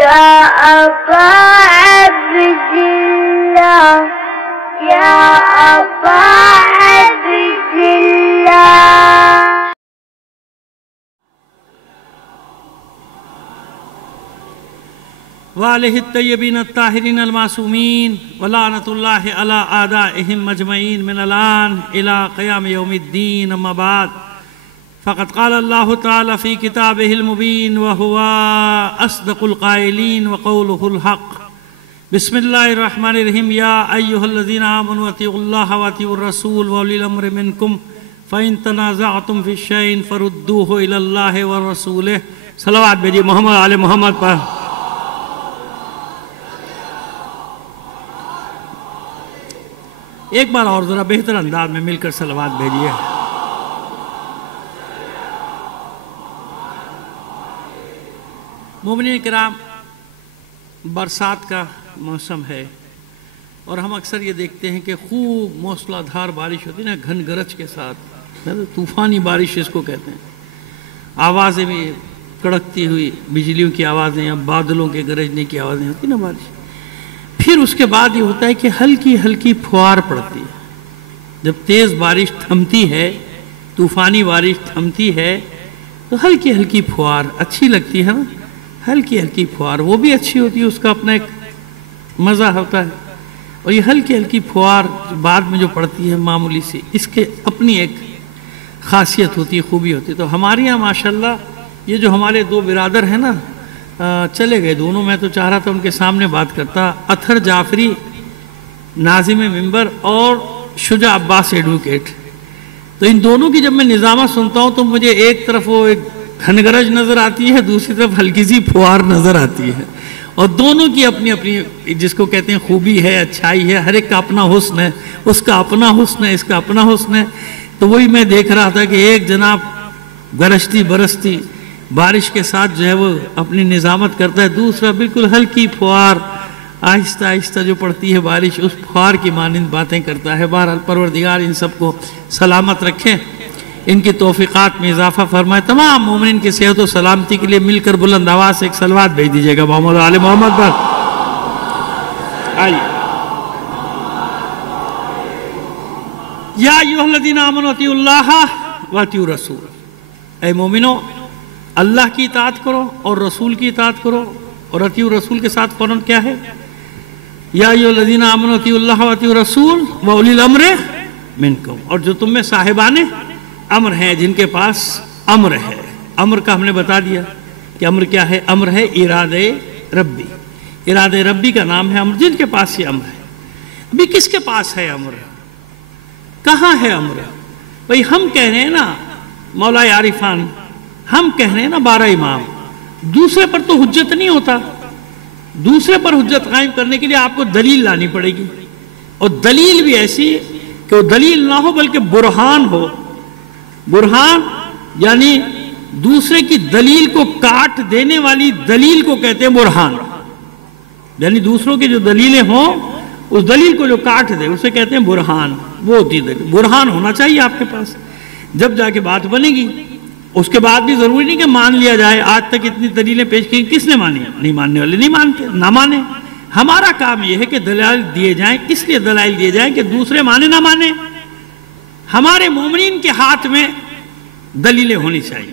يا أبا عبد الله يا أبا عبد الله. وآلہ الطیبین الطاہرین المعصومین ولعنۃ اللہ علی اعدائہم اجمعین من الآن الی قیام یوم الدین. اما بعد فقد قال اللہ تعالی فی کتابہ المبین وہو اصدق القائلین وقولہ الحق. بسم اللہ الرحمن الرحیم. یا ایہا الذین آمنوا اطیعوا اللہ واطیعوا الرسول واولی الامر منکم فإن تنازعتم فی شیء فردوہ الی اللہ والرسول. صلوات بھیجیے محمد آل محمد پر. ایک بار اور ذرا بہتر انداز میں مل کر صلوات بھیجیے. مومنین کرام، برسات کا موسم ہے اور ہم اکثر یہ دیکھتے ہیں کہ خوب موسلا دھار بارش ہوتی ہے نا، گھن گرج کے ساتھ، طوفانی بارش اس کو کہتے ہیں. آوازیں بھی کڑکتی ہوئی بجلیوں کی آوازیں یا بادلوں کے گرجنے کی آوازیں ہوتی نا بارش. پھر اس کے بعد یہ ہوتا ہے کہ ہلکی ہلکی پھوار پڑتی ہے. جب تیز بارش تھمتی ہے، طوفانی بارش تھمتی ہے تو ہلکی ہلکی پھوار اچھی لگتی ہے نا. ہلکی ہلکی پھوار وہ بھی اچھی ہوتی ہے، اس کا اپنا ایک مزہ ہوتا ہے. اور یہ ہلکی ہلکی پھوار بعد میں جو پڑتی ہے معمولی سی، اس کے اپنی ایک خاصیت ہوتی ہے، خوبی ہوتی ہے. تو ہمارے یہاں ماشاءاللہ یہ جو ہمارے دو برادر ہیں نا، چلے گئے دونوں، میں تو چاہ رہا تھا ان کے سامنے بات کرتا. اطہر جعفری ناظم منبر اور شجاع عباس ایڈوکیٹ. تو ان دونوں کی جب میں نظامہ سنتا ہوں تو مجھے ایک طرف وہ ایک گھنگرج نظر آتی ہے، دوسری طرف ہلکی سی پھوار نظر آتی ہے. اور دونوں کی اپنی اپنی جس کو کہتے ہیں خوبی ہے، اچھائی ہے. ہر ایک کا اپنا حسن ہے، اس کا اپنا حسن ہے، اس کا اپنا حسن ہے. تو وہی میں دیکھ رہا تھا کہ ایک جناب گرجتی برستی بارش کے ساتھ جو ہے وہ اپنی نظامت کرتا ہے، دوسرا بالکل ہلکی پھوار آہستہ آہستہ جو پڑتی ہے بارش، اس پھوار کی مانند باتیں کرتا ہے. بہرحال پروردگار ان سب کو سلامت رکھیں، ان کی توفیقات میں اضافہ فرمائے. تمام مومنین کی صحت و سلامتی کے لیے مل کر بلند آواز سے ایک صلوات بھیج دیجیے گا محمد آل محمد پر. آئیے. یا ایھا الذین آمنوا اطیعوا اللہ واطیعوا الرسول. اے مومنو، اللہ کی اطاعت کرو اور رسول کی اطاعت کرو. اور اطیعوا الرسول کے ساتھ فوراً کیا ہے؟ یا ایھا الذین آمنوا اطیعوا اللہ واطیعوا الرسول واولی الامر منکم. اور جو تم میں صاحبان امر ہیں، جن کے پاس امر ہے. امر کا ہم نے بتا دیا کہ امر کیا ہے. امر ہے ارادہ ربی. ارادہ ربی کا نام ہے امر. جن کے پاس یہ امر ہے. ابھی کس کے پاس ہے امر؟ کہاں ہے امر؟ بھئی ہم کہہ رہے ہیں نا مولا عارفان، ہم کہہ رہے ہیں نا 12 امام. دوسرے پر تو حجت نہیں ہوتا. دوسرے پر حجت قائم کرنے کے لیے آپ کو دلیل لانی پڑے گی، اور دلیل بھی ایسی کہ وہ دلیل نہ ہو بلکہ برہان ہو. برہان یعنی دوسرے کی دلیل کو کاٹ دینے والی دلیل کو کہتے ہیں برہان. یعنی دوسروں کی جو دلیلیں ہوں، اس دلیل کو جو کاٹ دے اسے کہتے ہیں برہان. وہ ہوتی دلیل. برہان ہونا چاہیے آپ کے پاس، جب جا کے بات بنے گی. اس کے بعد بھی ضروری نہیں کہ مان لیا جائے. آج تک اتنی دلیلیں پیش کی، کس نے مانی؟ نہیں ماننے والے نہیں مانتے، نہ مانے. ہمارا کام یہ ہے کہ دلائل دیے جائیں. کس لیے دلائل دیے جائیں؟ کہ دوسرے مانے نہ مانے. ہمارے مومنین کے ہاتھ میں دلیلیں ہونی چاہیے.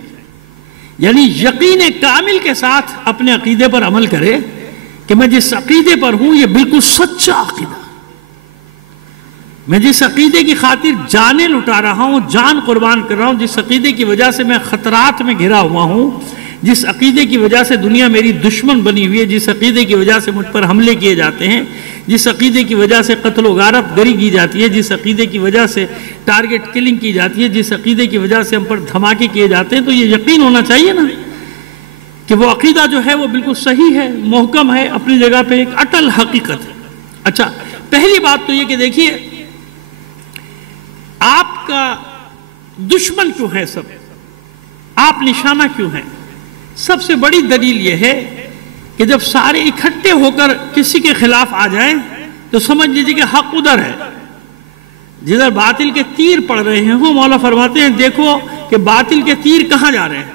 یعنی یقین کامل کے ساتھ اپنے عقیدے پر عمل کرے کہ میں جس عقیدے پر ہوں یہ بالکل سچا عقیدہ. میں جس عقیدے کی خاطر جانیں لٹا رہا ہوں، جان قربان کر رہا ہوں، جس عقیدے کی وجہ سے میں خطرات میں گھرا ہوا ہوں، جس عقیدے کی وجہ سے دنیا میری دشمن بنی ہوئی ہے، جس عقیدے کی وجہ سے مجھ پر حملے کیے جاتے ہیں، جس عقیدے کی وجہ سے قتل و غارت گری کی جاتی ہے، جس عقیدے کی وجہ سے ٹارگٹ کلنگ کی جاتی ہے، جس عقیدے کی وجہ سے ہم پر دھماکے کیے جاتے ہیں، تو یہ یقین ہونا چاہیے نا کہ وہ عقیدہ جو ہے وہ بالکل صحیح ہے، محکم ہے، اپنی جگہ پہ ایک اٹل حقیقت ہے. اچھا، پہلی بات تو یہ کہ دیکھیے آپ کا دشمن کیوں ہے سب، آپ نشانہ کیوں ہیں. سب سے بڑی دلیل یہ ہے کہ جب سارے اکٹھے ہو کر کسی کے خلاف آ جائیں تو سمجھ لیجیے کہ حق ادھر ہے. جدھر باطل کے تیر پڑ رہے ہیں مولا فرماتے ہیں دیکھو کہ باطل کے تیر کہاں جا رہے ہیں.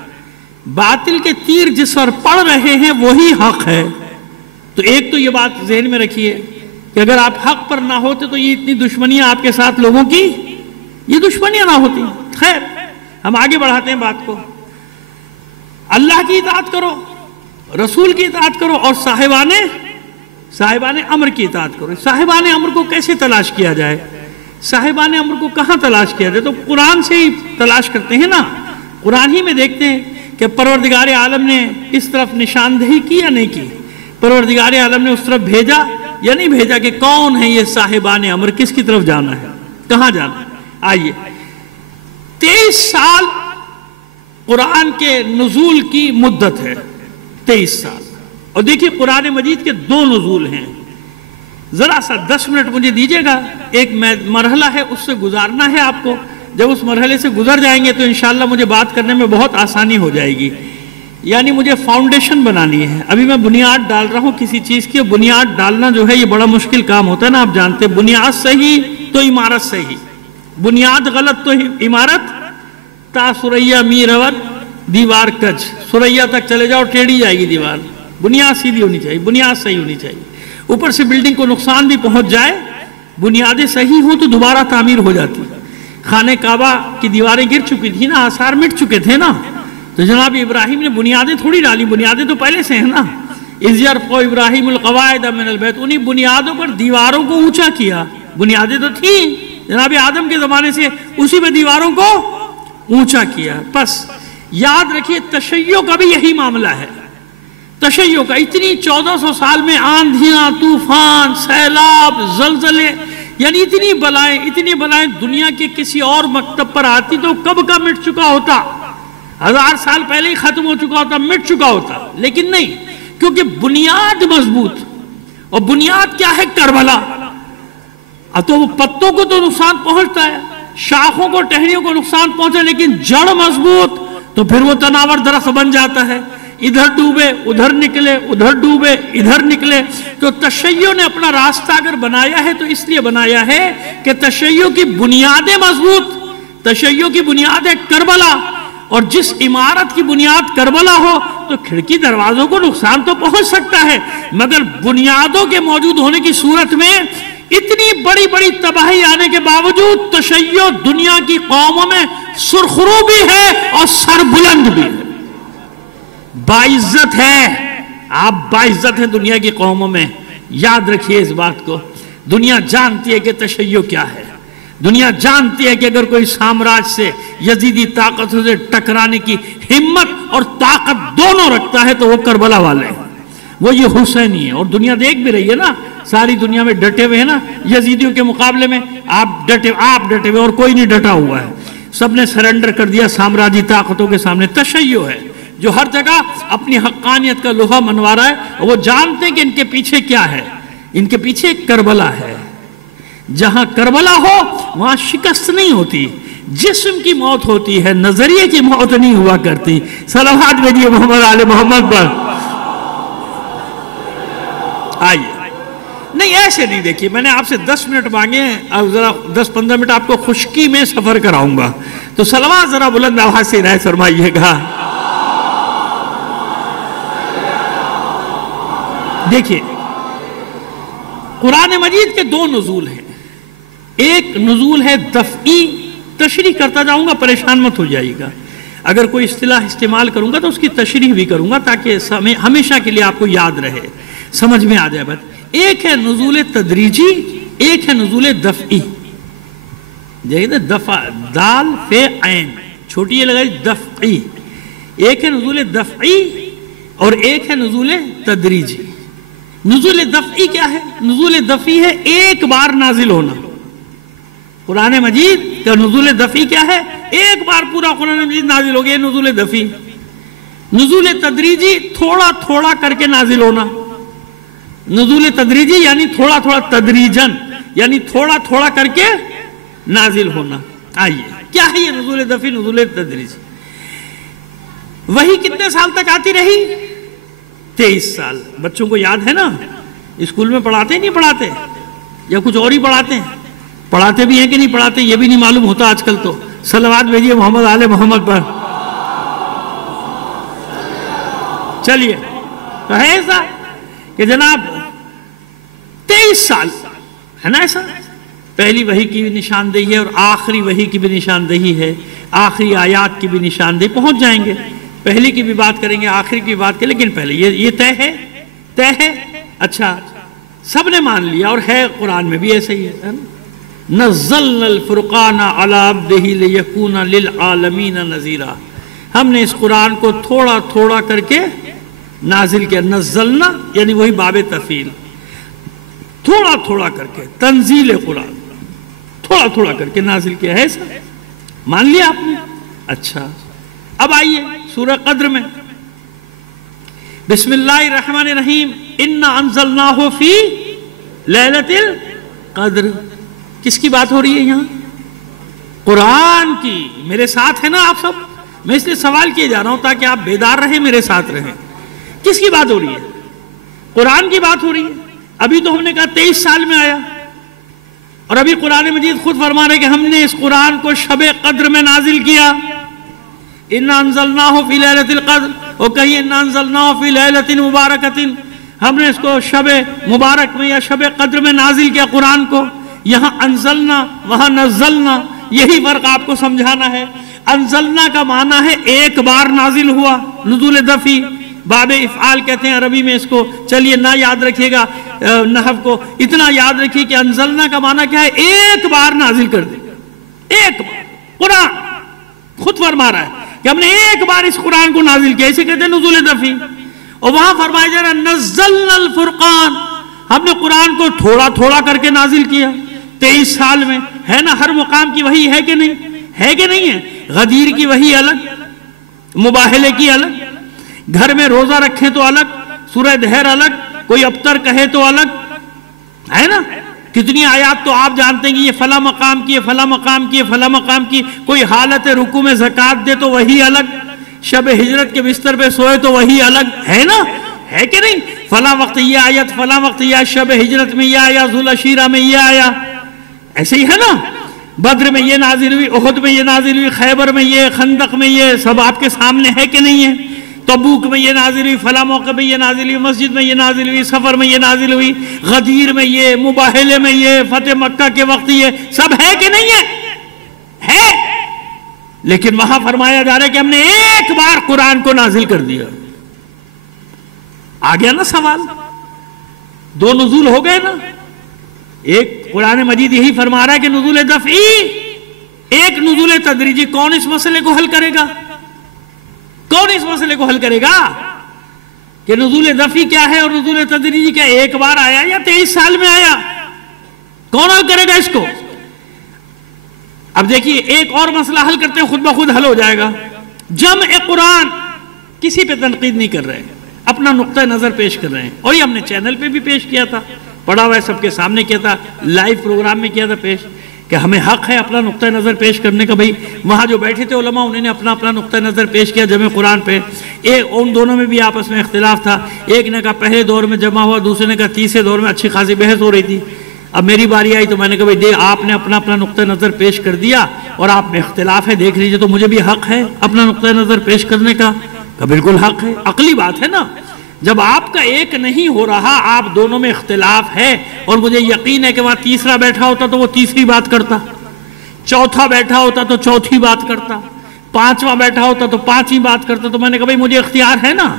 باطل کے تیر جس پر پڑ رہے ہیں وہی حق ہے. تو ایک تو یہ بات ذہن میں رکھیے کہ اگر آپ حق پر نہ ہوتے تو یہ اتنی دشمنیاں آپ کے ساتھ لوگوں کی یہ دشمنیاں نہ ہوتی. خیر ہم آگے بڑھاتے ہیں بات کو. اللہ کی اطاعت کرو, رسول کی اطاعت کرو, اور صاحبان امر کی اطاعت کرو. صاحبان امر کو کیسے تلاش کیا جائے؟ صاحبان امر کو کہاں تلاش کیا جائے؟ تو قرآن سے ہی تلاش کرتے ہیں نا. قرآن ہی میں دیکھتے ہیں کہ پروردگار عالم نے اس طرف نشاندہی کی یا نہیں کی. پروردگار عالم نے اس طرف بھیجا یا نہیں بھیجا کہ کون ہے یہ صاحبان امر, کس کی طرف جانا ہے, کہاں جانا ہے. آئیے 23 سال قرآن کے نزول کی مدت ہے, 23 سال. اور دیکھیے قرآن مجید کے 2 نزول ہیں. ذرا سا 10 منٹ مجھے دیجئے گا, ایک مرحلہ ہے اس سے گزارنا ہے آپ کو. جب اس مرحلے سے گزر جائیں گے تو انشاءاللہ مجھے بات کرنے میں بہت آسانی ہو جائے گی. یعنی مجھے فاؤنڈیشن بنانی ہے. ابھی میں بنیاد ڈال رہا ہوں کسی چیز کی. بنیاد ڈالنا جو ہے یہ بڑا مشکل کام ہوتا ہے نا, آپ جانتے ہیں. بنیاد صحیح تو عمارت صحیح, بنیاد غلط تو عمارت تا سریا می رود دیوار کج. سریا تک چلے جاؤ ٹیڑھی جائے گی دیوار. بنیاد سیدھی ہونی چاہیے, بنیاد صحیح ہونی چاہیے. اوپر سے بلڈنگ کو نقصان بھی پہنچ جائے, بنیادیں صحیح ہوں تو دوبارہ تعمیر ہو جاتی. خانہ کعبہ کی دیواریں گر چکی تھی نا, آثار مٹ چکے تھے نا, تو جناب ابراہیم نے بنیادیں تھوڑی ڈالی, بنیادیں تو پہلے سے ہیں نا. اذ یرفع ابراہیم القواعد من البیت, انہی بنیادوں پر دیواروں کو اونچا کیا. بنیادیں تو تھیں جناب آدم کے زمانے سے, اسی پہ دیواروں کو اونچا کیا. بس یاد رکھیے تشیع کا بھی یہی معاملہ ہے. تشیع کا اتنی 1400 سال میں آندھیاں, طوفان, سیلاب, زلزلے, یعنی اتنی بلائیں دنیا کے کسی اور مکتب پر آتی تو کب کا مٹ چکا ہوتا, 1000 سال پہلے ہی ختم ہو چکا ہوتا, مٹ چکا ہوتا. لیکن نہیں, کیونکہ بنیاد مضبوط. اور بنیاد کیا ہے؟ کربلا. تو وہ پتوں کو تو نقصان پہنچتا ہے, شاخوں کو ٹہنیوں کو نقصان پہنچا, لیکن جڑ مضبوط تو پھر وہ تناور درخت بن جاتا ہے. ادھر ڈوبے ادھر نکلے, ادھر ڈوبے ادھر نکلے. تو تشیع نے اپنا راستہ اگر بنایا ہے تو اس لیے بنایا ہے کہ تشیع کی بنیادیں مضبوط, تشیع کی بنیاد ہے کربلا. اور جس عمارت کی بنیاد کربلا ہو تو کھڑکی دروازوں کو نقصان تو پہنچ سکتا ہے, مگر بنیادوں کے موجود ہونے کی صورت میں اتنی بڑی بڑی تباہی آنے کے باوجود تشیع دنیا کی قوموں میں سرخرو بھی ہے اور سربلند بھی ہے, باعزت ہے. آپ باعزت ہیں دنیا کی قوموں میں, یاد رکھیے اس بات کو. دنیا جانتی ہے کہ تشیع کیا ہے. دنیا جانتی ہے کہ اگر کوئی سامراج سے, یزیدی طاقت سے ٹکرانے کی ہمت اور طاقت دونوں رکھتا ہے تو وہ کربلا والے ہیں, وہ یہ حسینی ہے. اور دنیا دیکھ بھی رہی ہے نا, ساری دنیا میں ڈٹے ہوئے ہیں نا یزیدیوں کے مقابلے میں. آپ ڈٹے ہوئے اور کوئی نہیں ڈٹا ہوا ہے, سب نے سرنڈر کر دیا سامراجی طاقتوں کے سامنے. تشیع ہے جو ہر جگہ اپنی حقانیت کا لوہا منوا رہا ہے, اور وہ جانتے ہیں کہ ان کے پیچھے کیا ہے. ان کے پیچھے کربلا ہے. جہاں کربلا ہو وہاں شکست نہیں ہوتی, جسم کی موت ہوتی ہے, نظریے کی موت نہیں ہوا کرتی. صلوات بھیجیے محمد آل محمد پر. آئیے, نہیں ایسے نہیں. دیکھیے میں نے آپ سے 10 منٹ مانگے ہیں, اب ذرا 10-15 منٹ آپ کو خشکی میں سفر کراؤں گا, تو صلوات ذرا بلند آواز سے عنایت فرمائیے گا. دیکھیے قرآن مجید کے 2 نزول ہیں. ایک نزول ہے دفعی, تشریح کرتا جاؤں گا, پریشان مت ہو جائیے گا. اگر کوئی اصطلاح استعمال کروں گا تو اس کی تشریح بھی کروں گا تاکہ ہمیشہ کے لیے آپ کو یاد رہے, سمجھ میں آ جائے بات. ایک ہے نزول تدریجی, ایک ہے نزول دفعی. دیکھیں دفع, دال فے عین چھوٹی یہ لگائی دفعی. ایک ہے نزول دفعی اور ایک ہے نزول تدریجی. نزول دفعی کیا ہے؟ نزول دفعی ہے ایک بار نازل ہونا. قرآن مجید کا نزول دفعی کیا ہے؟ ایک بار پورا قرآن مجید نازل ہو گیا, نزول دفعی. نزول تدریجی تھوڑا تھوڑا کر کے نازل ہونا. نزول تدریجی یعنی تھوڑا تھوڑا, تدریجن یعنی تھوڑا تھوڑا کر کے نازل ہونا. آئیے کیا ہے یہ نزول دفعی, نزول تدریجی؟ وہی کتنے سال تک آتی رہی؟ 23 سال. بچوں کو یاد ہے نا, اسکول میں پڑھاتے نہیں پڑھاتے, یا کچھ اور ہی پڑھاتے ہیں؟ پڑھاتے بھی ہیں کہ نہیں پڑھاتے یہ بھی نہیں معلوم ہوتا آج کل. تو صلوات بھیجیے محمد آل محمد پر. چلیے تو ہے ایسا, کہ جناب 23 سال ہے نا ایسا، پہلی وحی کی بھی نشاندہی ہے اور آخری وحی کی بھی نشاندہی ہے، آخری آیات کی بھی نشاندہی، پہنچ جائیں گے، پہلی کی بھی بات کریں گے، آخری کی بھی بات کریں، لیکن پہلے یہ طے ہے۔ اچھا سب نے مان لیا، اور ہے قرآن میں بھی ایسا ہی ہے، نزلنا الفرقان علی عبدہ لیکون للعالمین نذیرا، ہم نے اس قرآن کو تھوڑا تھوڑا کر کے نازل کیا، نزلنا یعنی وہی باب تفعیل، تھوڑا تھوڑا کر کے، تنزیل قرآن تھوڑا تھوڑا کر کے نازل کیا ہے، ایسا مان لیا آپ نے؟ اچھا اب آئیے سورہ قدر میں، بسم اللہ الرحمن الرحیم، انا انزلناہ فی لیلۃ القدر، کس کی بات ہو رہی ہے یہاں؟ قرآن کی۔ میرے ساتھ ہے نا آپ سب؟ میں اس لیے سوال کیے جا رہا ہوں تاکہ آپ بیدار رہیں، میرے ساتھ رہیں۔ کس کی بات ہو رہی ہے؟ قرآن کی بات ہو رہی ہے۔ ابھی تو ہم نے کہا 23 سال میں آیا، اور ابھی قرآن مجید خود فرما رہے کہ ہم نے اس قرآن کو شب قدر میں نازل کیا، اِنَّا أَنزَلْنَاهُ فِي لَيْلَةِ الْقَدْرِ، اور کہیں اِنَّا أَنزَلْنَاهُ فِي لَيْلَةٍ مُبَارَكَةٍ، ہم نے اس کو شب مبارک میں یا شب قدر میں نازل کیا قرآن کو۔ یہاں انزلنا وہاں نزلنا، یہی فرق آپ کو سمجھانا ہے۔ انزلنا کا معنی ہے ایک بار نازل ہوا، نزول دفعی، باب افعال کہتے ہیں عربی میں اس کو، چلیے نہ یاد رکھیے گا نحو کو، اتنا یاد رکھیے کہ انزلنا کا معنی کیا ہے؟ ایک بار نازل کر دیں، ایک بار۔ قرآن خود فرما رہا ہے کہ ہم نے ایک بار اس قرآن کو نازل کیا، اسے کہتے ہیں نزول دفعی۔ اور وہاں فرمایا جا رہا ہے نزلنا الفرقان، ہم نے قرآن کو تھوڑا تھوڑا کر کے نازل کیا 23 سال میں، ہے نا؟ ہر مقام کی وحی ہے کہ نہیں ہے؟ کہ نہیں ہے؟ غدیر کی وحی الگ، مباہلے کی الگ، گھر میں روزہ رکھیں تو الگ، سورہ دہر الگ، کوئی ابتر کہے تو الگ، ہے نا؟ کتنی آیات تو آپ جانتے ہیں کہ یہ فلاں مقام کی، فلاں مقام کی، فلاں مقام کی، کوئی حالت رکوع میں زکوٰۃ دے تو وہی الگ، شب ہجرت کے بستر پہ سوئے تو وہی الگ، ہے نا؟ ہے کہ نہیں؟ فلاں وقت یہ آیت، فلاں وقت یہ آیت، شب ہجرت میں یہ آیا، ذوالعشیرہ میں یہ آیا، ایسے ہی ہے نا؟ بدر میں یہ نازل ہوئی، احد میں یہ نازل ہوئی، خیبر میں یہ، خندق میں یہ، سب آپ کے سامنے ہے کہ نہیں ہے؟ تبوک میں یہ نازل ہوئی، فلاں موقع میں یہ نازل ہوئی، مسجد میں یہ نازل ہوئی، سفر میں یہ نازل ہوئی، غدیر میں یہ، مباہلے میں یہ، فتح مکہ کے وقت یہ، سب ہے کہ نہیں ہے؟ ہے۔ لیکن وہاں فرمایا جا رہا ہے کہ ہم نے ایک بار قرآن کو نازل کر دیا۔ آ گیا نا سوال؟ دو نزول ہو گئے نا؟ ایک قرآن مجید یہی فرما رہا ہے کہ نزول دفعی، ایک نزول تدریجی۔ کون اس مسئلے کو حل کرے گا؟ کون اس مسئلے کو حل کرے گا کہ نزول دفعی کیا ہے اور نزول تدریجی کیا؟ ایک بار آیا یا 23 سال میں آیا؟ کون حل کرے گا اس کو؟ اب دیکھیے ایک اور مسئلہ حل کرتے ہیں، خود بخود حل ہو جائے گا۔ جمع قرآن، کسی پہ تنقید نہیں کر رہے، اپنا نقطہ نظر پیش کر رہے ہیں، اور یہ ہم نے چینل پہ بھی پیش کیا تھا، پڑھا ہوا ہے سب کے سامنے کیا تھا، لائیو پروگرام میں کیا تھا پیش، کہ ہمیں حق ہے اپنا نقطہ نظر پیش کرنے کا۔ بھائی وہاں جو بیٹھے تھے علماء، انہوں نے اپنا نقطہ نظر پیش کیا جمع قرآن پہ۔ ان دونوں میں بھی آپس میں اختلاف تھا، ایک نے کہا پہلے دور میں جمع ہوا، دوسرے نے کہا تیسرے دور میں، اچھی خاصی بحث ہو رہی تھی۔ اب میری باری آئی تو میں نے کہا بھائی آپ نے اپنا نقطہ نظر پیش کر دیا اور آپ میں اختلاف ہے، دیکھ لیجئے، تو مجھے بھی حق ہے اپنا نقطہ نظر پیش کرنے کا۔ کہ بالکل حق ہے، عقلی بات ہے نا۔ جب آپ کا ایک نہیں ہو رہا، آپ دونوں میں اختلاف ہے، اور مجھے یقین ہے کہ وہاں تیسرا بیٹھا ہوتا تو وہ تیسری بات کرتا، چوتھا بیٹھا ہوتا تو چوتھی بات کرتا، پانچواں بیٹھا ہوتا تو پانچویں بات کرتا، تو میں نے کہا بھائی مجھے اختیار ہے نا،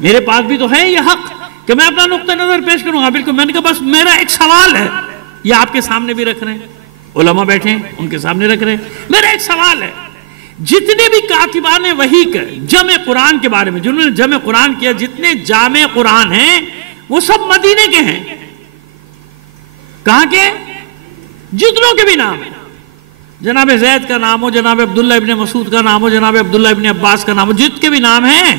میرے پاس بھی تو ہے یہ حق کہ میں اپنا نقطہ نظر پیش کروں گا۔ بالکل، میں نے کہا بس میرا ایک سوال ہے، یہ آپ کے سامنے بھی رکھ رہے ہیں، علماء بیٹھے ہیں ان کے سامنے رکھ رہے ہیں، میرا ایک سوال ہے، جتنے بھی کاتبان وحی کے جمع قرآن کے بارے میں، جنہوں نے جمع قرآن کیا، جتنے جامع قرآن ہیں وہ سب مدینے کے ہیں۔ کہاں کے؟ جتنوں کے بھی نام ہیں، جناب زید کا نام ہو، جناب عبداللہ ابن مسعود کا نام ہو، جناب عبداللہ ابن عباس کا نام ہو، جت کے بھی نام ہیں،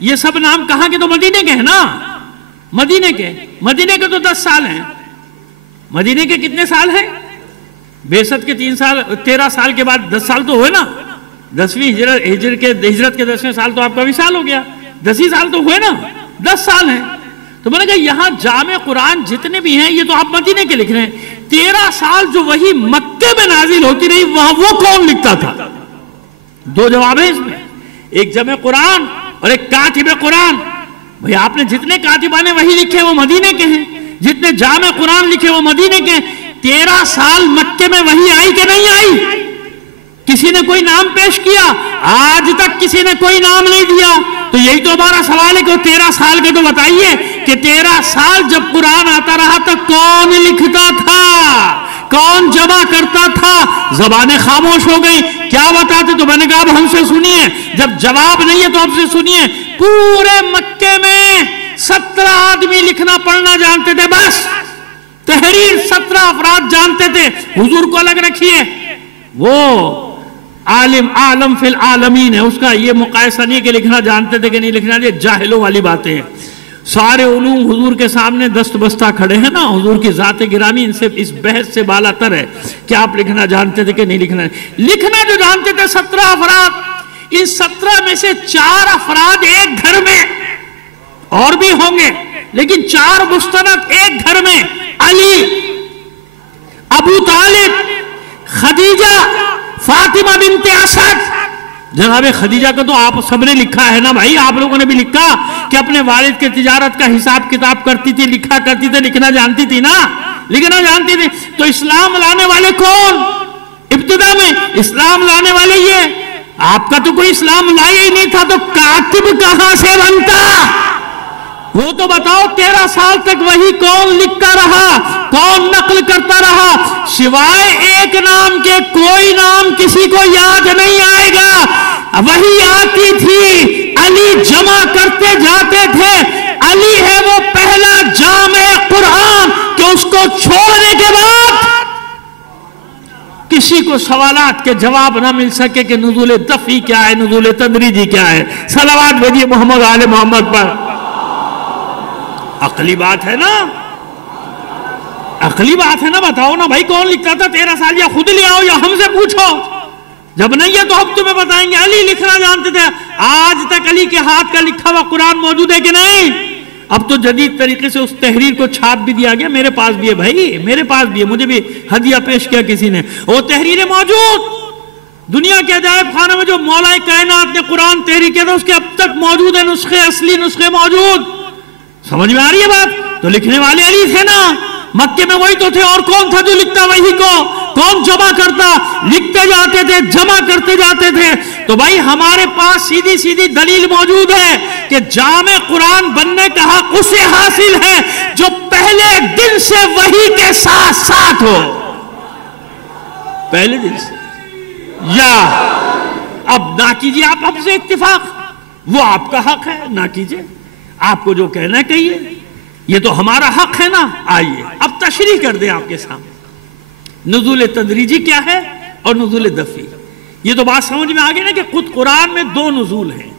یہ سب نام کہاں کے؟ تو مدینے کے ہیں نا، مدینے کے۔ مدینے کے تو 10 سال ہیں۔ مدینے کے کتنے سال ہیں؟ بعثت کے 13 سال کے بعد 10 سال تو ہوئے نا، 10ویں ہجرت کے 10ویں سال تو آپ کا وصال ہو گیا، 10 ہی سال تو ہوئے نا، 10 سال ہیں۔ تو میں نے کہا یہاں جامع قرآن جتنے بھی ہیں یہ تو آپ مدینے کے لکھ رہے ہیں، 13 سال جو وہی مکے میں نازل ہوتی رہی وہاں وہ کون لکھتا تھا؟ دو جواب ہیں اس میں، ایک جمع قرآن اور ایک کاتب قرآن۔ بھئی آپ نے جتنے کاتبان وحی لکھے وہ مدینے کے ہیں، جتنے جامع قرآن لکھے وہ مدینے کے ہیں۔ 13 سال مکے میں وحی آئی کہ نہیں آئی؟ کسی نے کوئی نام پیش کیا؟ آج تک کسی نے کوئی نام نہیں دیا۔ تو یہی تو ہمارا سوال ہے کہ 13 سال کے تو بتائیے کہ 13 سال جب قرآن آتا رہا تو کون لکھتا تھا، کون جمع کرتا تھا؟ زبانیں خاموش ہو گئی، کیا بتاتے؟ تو میں نے کہا اب ہم سے سنیے، جب جواب نہیں ہے تو ہم سے سنیے۔ پورے مکے میں 17 آدمی لکھنا پڑھنا جانتے تھے، بس تحریر 17 افراد جانتے تھے۔ حضور کو الگ رکھیے، وہ عالم فی العالمین ہے، اس کا یہ مقایسہ نہیں کہ لکھنا جانتے تھے کہ نہیں لکھنا، یہ جاہلوں والی باتیں ہیں۔ سارے علوم حضور کے سامنے دست بستہ کھڑے ہیں نا، حضور کی ذات گرامی ان سے اس بحث سے بالا تر ہے کہ آپ لکھنا جانتے تھے کہ نہیں لکھنا۔ لکھنا جو جانتے تھے 17 افراد، ان 17 میں سے 4 افراد ایک گھر میں، اور بھی ہوں گے لیکن 4 مستند ایک گھر میں، علی، ابو طالب، خدیجہ، فاطمہ بنت اسد۔ جناب خدیجہ کا تو آپ سب نے لکھا ہے نا بھائی، آپ لوگوں نے بھی لکھا کہ اپنے والد کے تجارت کا حساب کتاب کرتی تھی، لکھا کرتی تھی، لکھنا جانتی تھی نا، لکھنا جانتی تھی۔ تو اسلام لانے والے کون؟ ابتدا میں اسلام لانے والے یہ، آپ کا تو کوئی اسلام لایا ہی نہیں تھا، تو کاتب کہاں سے بنتا؟ وہ تو بتاؤ 13 سال تک وہی کون لکھتا رہا، کون نقل کرتا رہا؟ سوائے ایک نام کے کوئی نام کسی کو یاد نہیں آئے گا۔ وہی آتی تھی، علی جمع کرتے جاتے تھے۔ علی ہے وہ پہلا جامع قرآن کہ اس کو چھوڑنے کے بعد کسی کو سوالات کے جواب نہ مل سکے کہ نزول دفعی کیا ہے، نزول تدریجی کیا ہے۔ صلوات بھیجیے محمد آل محمد پر۔ عقلی بات ہے نا، عقلی بات ہے نا، بتاؤ نا بھائی کون لکھتا تھا 13 سال؟ یا خود لے آؤ یا ہم سے پوچھو، جب نہیں ہے تو ہم تمہیں بتائیں گے۔ علی لکھنا جانتے تھے، آج تک علی کے ہاتھ کا لکھا ہوا قرآن موجود ہے کہ نہیں؟ اب تو جدید طریقے سے اس تحریر کو چھاپ بھی دیا گیا، میرے پاس بھی ہے بھائی، میرے پاس بھی ہے، مجھے بھی ہدیہ پیش کیا کسی نے، وہ تحریریں موجود دنیا کے عجائب خانے میں۔ جو مولا کائنات نے قرآن تحریر کیا تھا اس کے اب تک موجود ہے نسخے، اصلی نسخے موجود۔ سمجھ میں آ رہی ہے بات؟ تو لکھنے والے علی تھے نا، مکے میں وہی تو تھے، اور کون تھا جو لکھتا وہی کو؟ کون جمع کرتا؟ لکھتے جاتے تھے، جمع کرتے جاتے تھے۔ تو بھائی ہمارے پاس سیدھی سیدھی دلیل موجود ہے کہ جامع قرآن بننے کا حق اسے حاصل ہے جو پہلے دن سے وحی کے ساتھ ساتھ ہو، پہلے دن سے۔ یا اب نہ کیجئے آپ ہم سے اتفاق، وہ آپ کا حق ہے، نہ کیجئے، آپ کو جو کہنا ہے کہیے، یہ تو ہمارا حق ہے نا۔ آئیے اب تشریح کر دیں آپ کے سامنے نزول تدریجی کیا ہے اور نزول دفعی۔ یہ تو بات سمجھ میں آگئی نا کہ خود قرآن میں 2 نزول ہیں،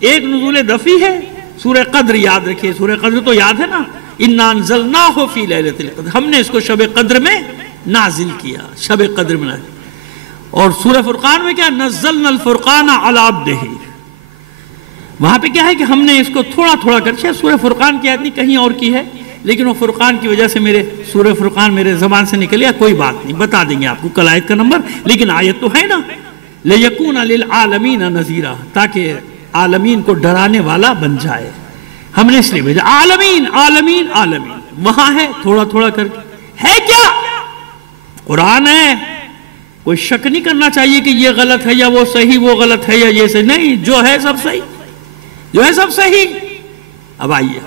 ایک نزول دفعی ہے، سورہ قدر یاد رکھیے، سورہ قدر تو یاد ہے نا، اِنَّا أَنزَلْنَاهُ فِي لَيْلَةِ الْقَدْرِ، ہم نے اس کو شب قدر میں نازل کیا، شب قدر میں نازل۔ اور سورہ فرقان میں کیا؟ نزلنا الفرقان علی عبدہ، وہاں پہ کیا ہے کہ ہم نے اس کو تھوڑا تھوڑا کر کے، سورہ فرقان کی آیت نہیں کہیں اور کی ہے، لیکن وہ فرقان کی وجہ سے سورہ فرقان میرے زبان سے نکل گیا، کوئی بات نہیں، بتا دیں گے آپ کو کل آیت کا نمبر، لیکن آیت تو ہے نا، لِيَكُونَ لِلْعَالَمِينَ نَذِيرًا، تاکہ عالمین کو ڈرانے والا بن جائے۔ ہم نے اس لیے بھیجا عالمین عالمین عالمین، وہاں ہے تھوڑا تھوڑا کر کے، ہے کیا؟ قرآن ہے، کوئی شک نہیں کرنا چاہیے کہ یہ غلط ہے یا وہ صحیح، وہ غلط ہے یا یہ صحیح، نہیں، جو ہے سب صحیح، جو ہے سب صحیح۔ اب آئیے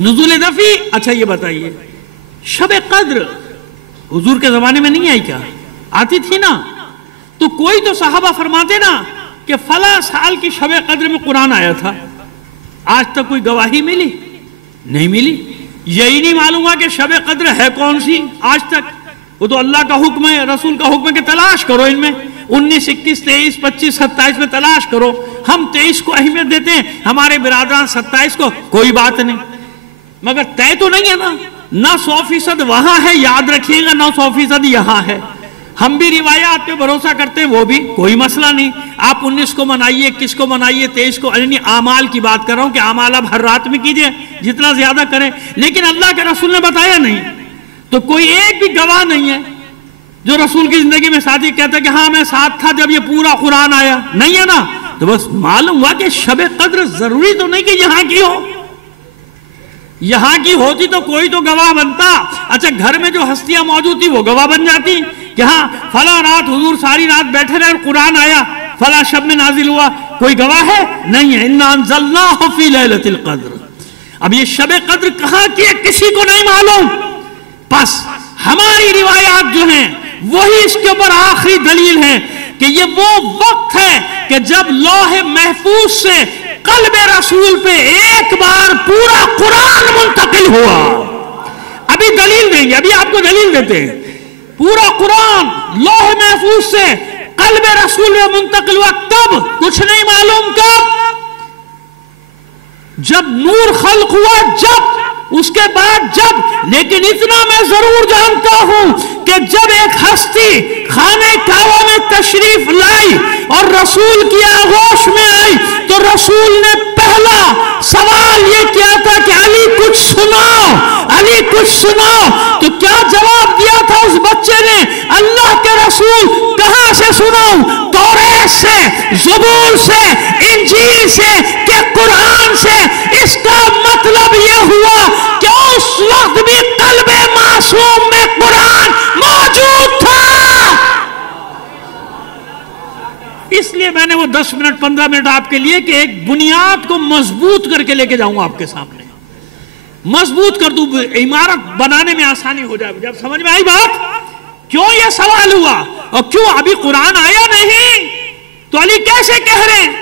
نزول دفعی۔ اچھا یہ بتائیے شب قدر حضور کے زمانے میں نہیں آئی کیا؟ آتی تھی نا، تو کوئی تو صحابہ فرماتے نا کہ فلاں سال کی شب قدر میں قرآن آیا تھا، آج تک کوئی گواہی ملی؟ نہیں ملی۔ یہی نہیں معلوم ہوا کہ شب قدر ہے کون سی آج تک، وہ تو اللہ کا حکم ہے، رسول کا حکم ہے کہ تلاش کرو ان میں، 19، 21، 23، 25، 27 میں تلاش کرو۔ ہم 23 کو اہمیت دیتے ہیں، ہمارے برادران 27 کو کوئی بات نہیں، مگر طے تو نہیں ہے نا، نہ 100% وہاں ہے، یاد رکھیے گا، نہ 100% یہاں ہے۔ ہم بھی روایات پہ بھروسہ کرتے ہیں، وہ بھی کوئی مسئلہ نہیں، آپ 19 کو منائیے، 21 کو منائیے، 23 کو، یعنی اعمال کی بات کر رہا ہوں کہ اعمال اب ہر رات میں کیجئے جتنا زیادہ کریں، لیکن اللہ کے رسول نے بتایا نہیں، تو کوئی ایک بھی گواہ نہیں ہے جو رسول کی زندگی میں ساتھی کہتا ہے کہ ہاں میں ساتھ تھا جب یہ پورا قرآن آیا، نہیں ہے نا۔ تو بس معلوم ہوا کہ شب قدر ضروری تو نہیں کہ یہاں کی ہو، یہاں کی ہوتی تو کوئی تو گواہ بنتا. اچھا گھر میں جو ہستیاں موجود تھی وہ گواہ بن جاتی کہ ہاں فلاں رات حضور ساری رات بیٹھے رہے اور قرآن آیا فلاں شب میں نازل ہوا، کوئی گواہ ہے؟ نہیں ہے. اِنَّا أَنزَلْنَاهُ فِي لَيْلَةِ الْقَدْرِ. اب یہ شب قدر کہاں کی ہے کسی کو نہیں معلوم. بس ہماری روایات جو ہیں وہی اس کے اوپر آخری دلیل ہے کہ یہ وہ وقت ہے کہ جب لوح محفوظ سے قلب رسول پہ ایک بار پورا قرآن منتقل ہوا. ابھی دلیل دیں گے، ابھی آپ کو دلیل دیتے ہیں. پورا قرآن لوح محفوظ سے قلب رسول میں منتقل ہوا کب؟ کچھ نہیں معلوم کب. جب نور خلق ہوا جب، اس کے بعد جب. لیکن اتنا میں ضرور جانتا ہوں کہ جب ایک ہستی خانہ کعبہ میں تشریف لائی اور رسول کی آغوش میں آئی تو رسول نے پہلا سوال یہ کیا تھا کہ علی کچھ سناؤ، علی کچھ سناؤ. تو کیا جواب دیا تھا اس بچے نے؟ اللہ کے رسول کہاں سے سناؤں؟ توریت سے، زبور سے، انجیل سے کہ قرآن سے. اس کا مطلب یہ ہوا کہ اس وقت بھی قلب معصوم میں قرآن موجود تھا. اس لیے میں نے وہ 10 منٹ 15 منٹ آپ کے لیے کہ ایک بنیاد کو مضبوط کر کے لے کے جاؤں آپ کے سامنے، مضبوط کر دوں، عمارت بنانے میں آسانی ہو جائے. جب سمجھ میں آئی بات کیوں یہ سوال ہوا اور کیوں ابھی قرآن آیا نہیں تو علی کیسے کہہ رہے ہیں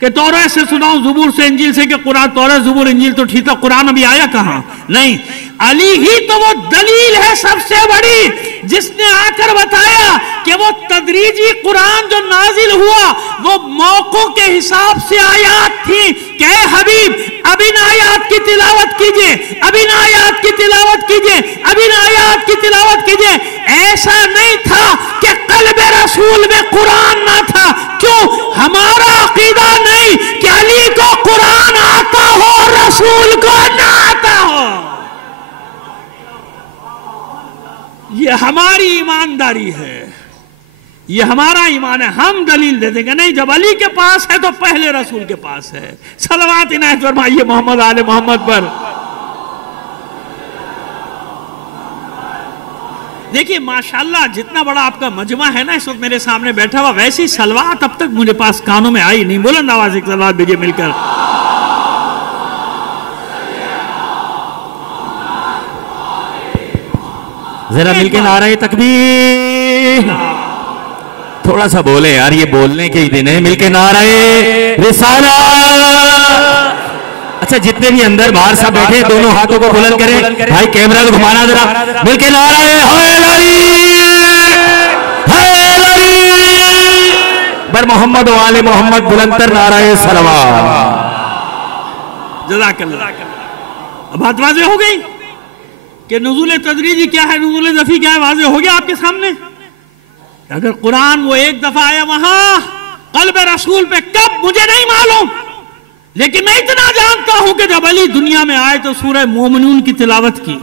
کہ توریت سے سناؤں، زبور سے، انجیل سے کہ قرآن، توریت زبور انجیل تو ٹھیک تھا، قرآن ابھی آیا کہاں؟ نہیں. علی ہی تو وہ دلیل ہے سب سے بڑی جس نے آ کر بتایا کہ وہ تدریجی قرآن جو نازل ہوا وہ موقعوں کے حساب سے آیات تھی کہ اے حبیب اب ان آیات کی تلاوت کیجئے، اب ان آیات کی تلاوت کیجئے، اب ان آیات کی تلاوت کیجئے. ایسا نہیں تھا کہ قلب رسول میں قرآن نہ تھا. کیوں؟ ہمارا عقیدہ نہیں کہ علی کو قرآن آتا ہو اور رسول کو نہ آتا ہو. یہ ہماری ایمانداری ہے، یہ ہمارا ایمان ہے. ہم دلیل دے دیں گے نہیں جب علی کے پاس ہے تو پہلے رسول کے پاس ہے. صلوات عنایت فرمائیے محمد آل محمد پر. دیکھیے ماشاءاللہ جتنا بڑا آپ کا مجمع ہے نا اس وقت میرے سامنے بیٹھا ہوا، ویسی صلوات اب تک مجھے پاس کانوں میں آئی نہیں. بلند آواز سے صلوات بھیجئے مل کر. ذرا مل کے نعرہ تکبیر تھوڑا سا بولے یار، یہ بولنے کے ہی دن ہے. مل کے نعرہ رسالت. اچھا جتنے بھی اندر باہر سب بیٹھے دونوں ہاتھوں کو بلند کریں. بھائی کیمرہ کو گھمانا ذرا. مل کے نعرہ بر محمد و آل محمد بلندتر نعرہ صلوات. جزاک اللہ. اب بات واضح ہو گئی کہ نزول تدریجی کیا ہے، نزول دفعی کیا ہے. واضح ہو گیا آپ کے سامنے. اگر قرآن وہ ایک دفعہ آیا وہاں قلب رسول پہ کب مجھے نہیں معلوم، لیکن میں اتنا جانتا ہوں کہ جب علی دنیا میں آئے تو سورہ مومنون کی تلاوت کی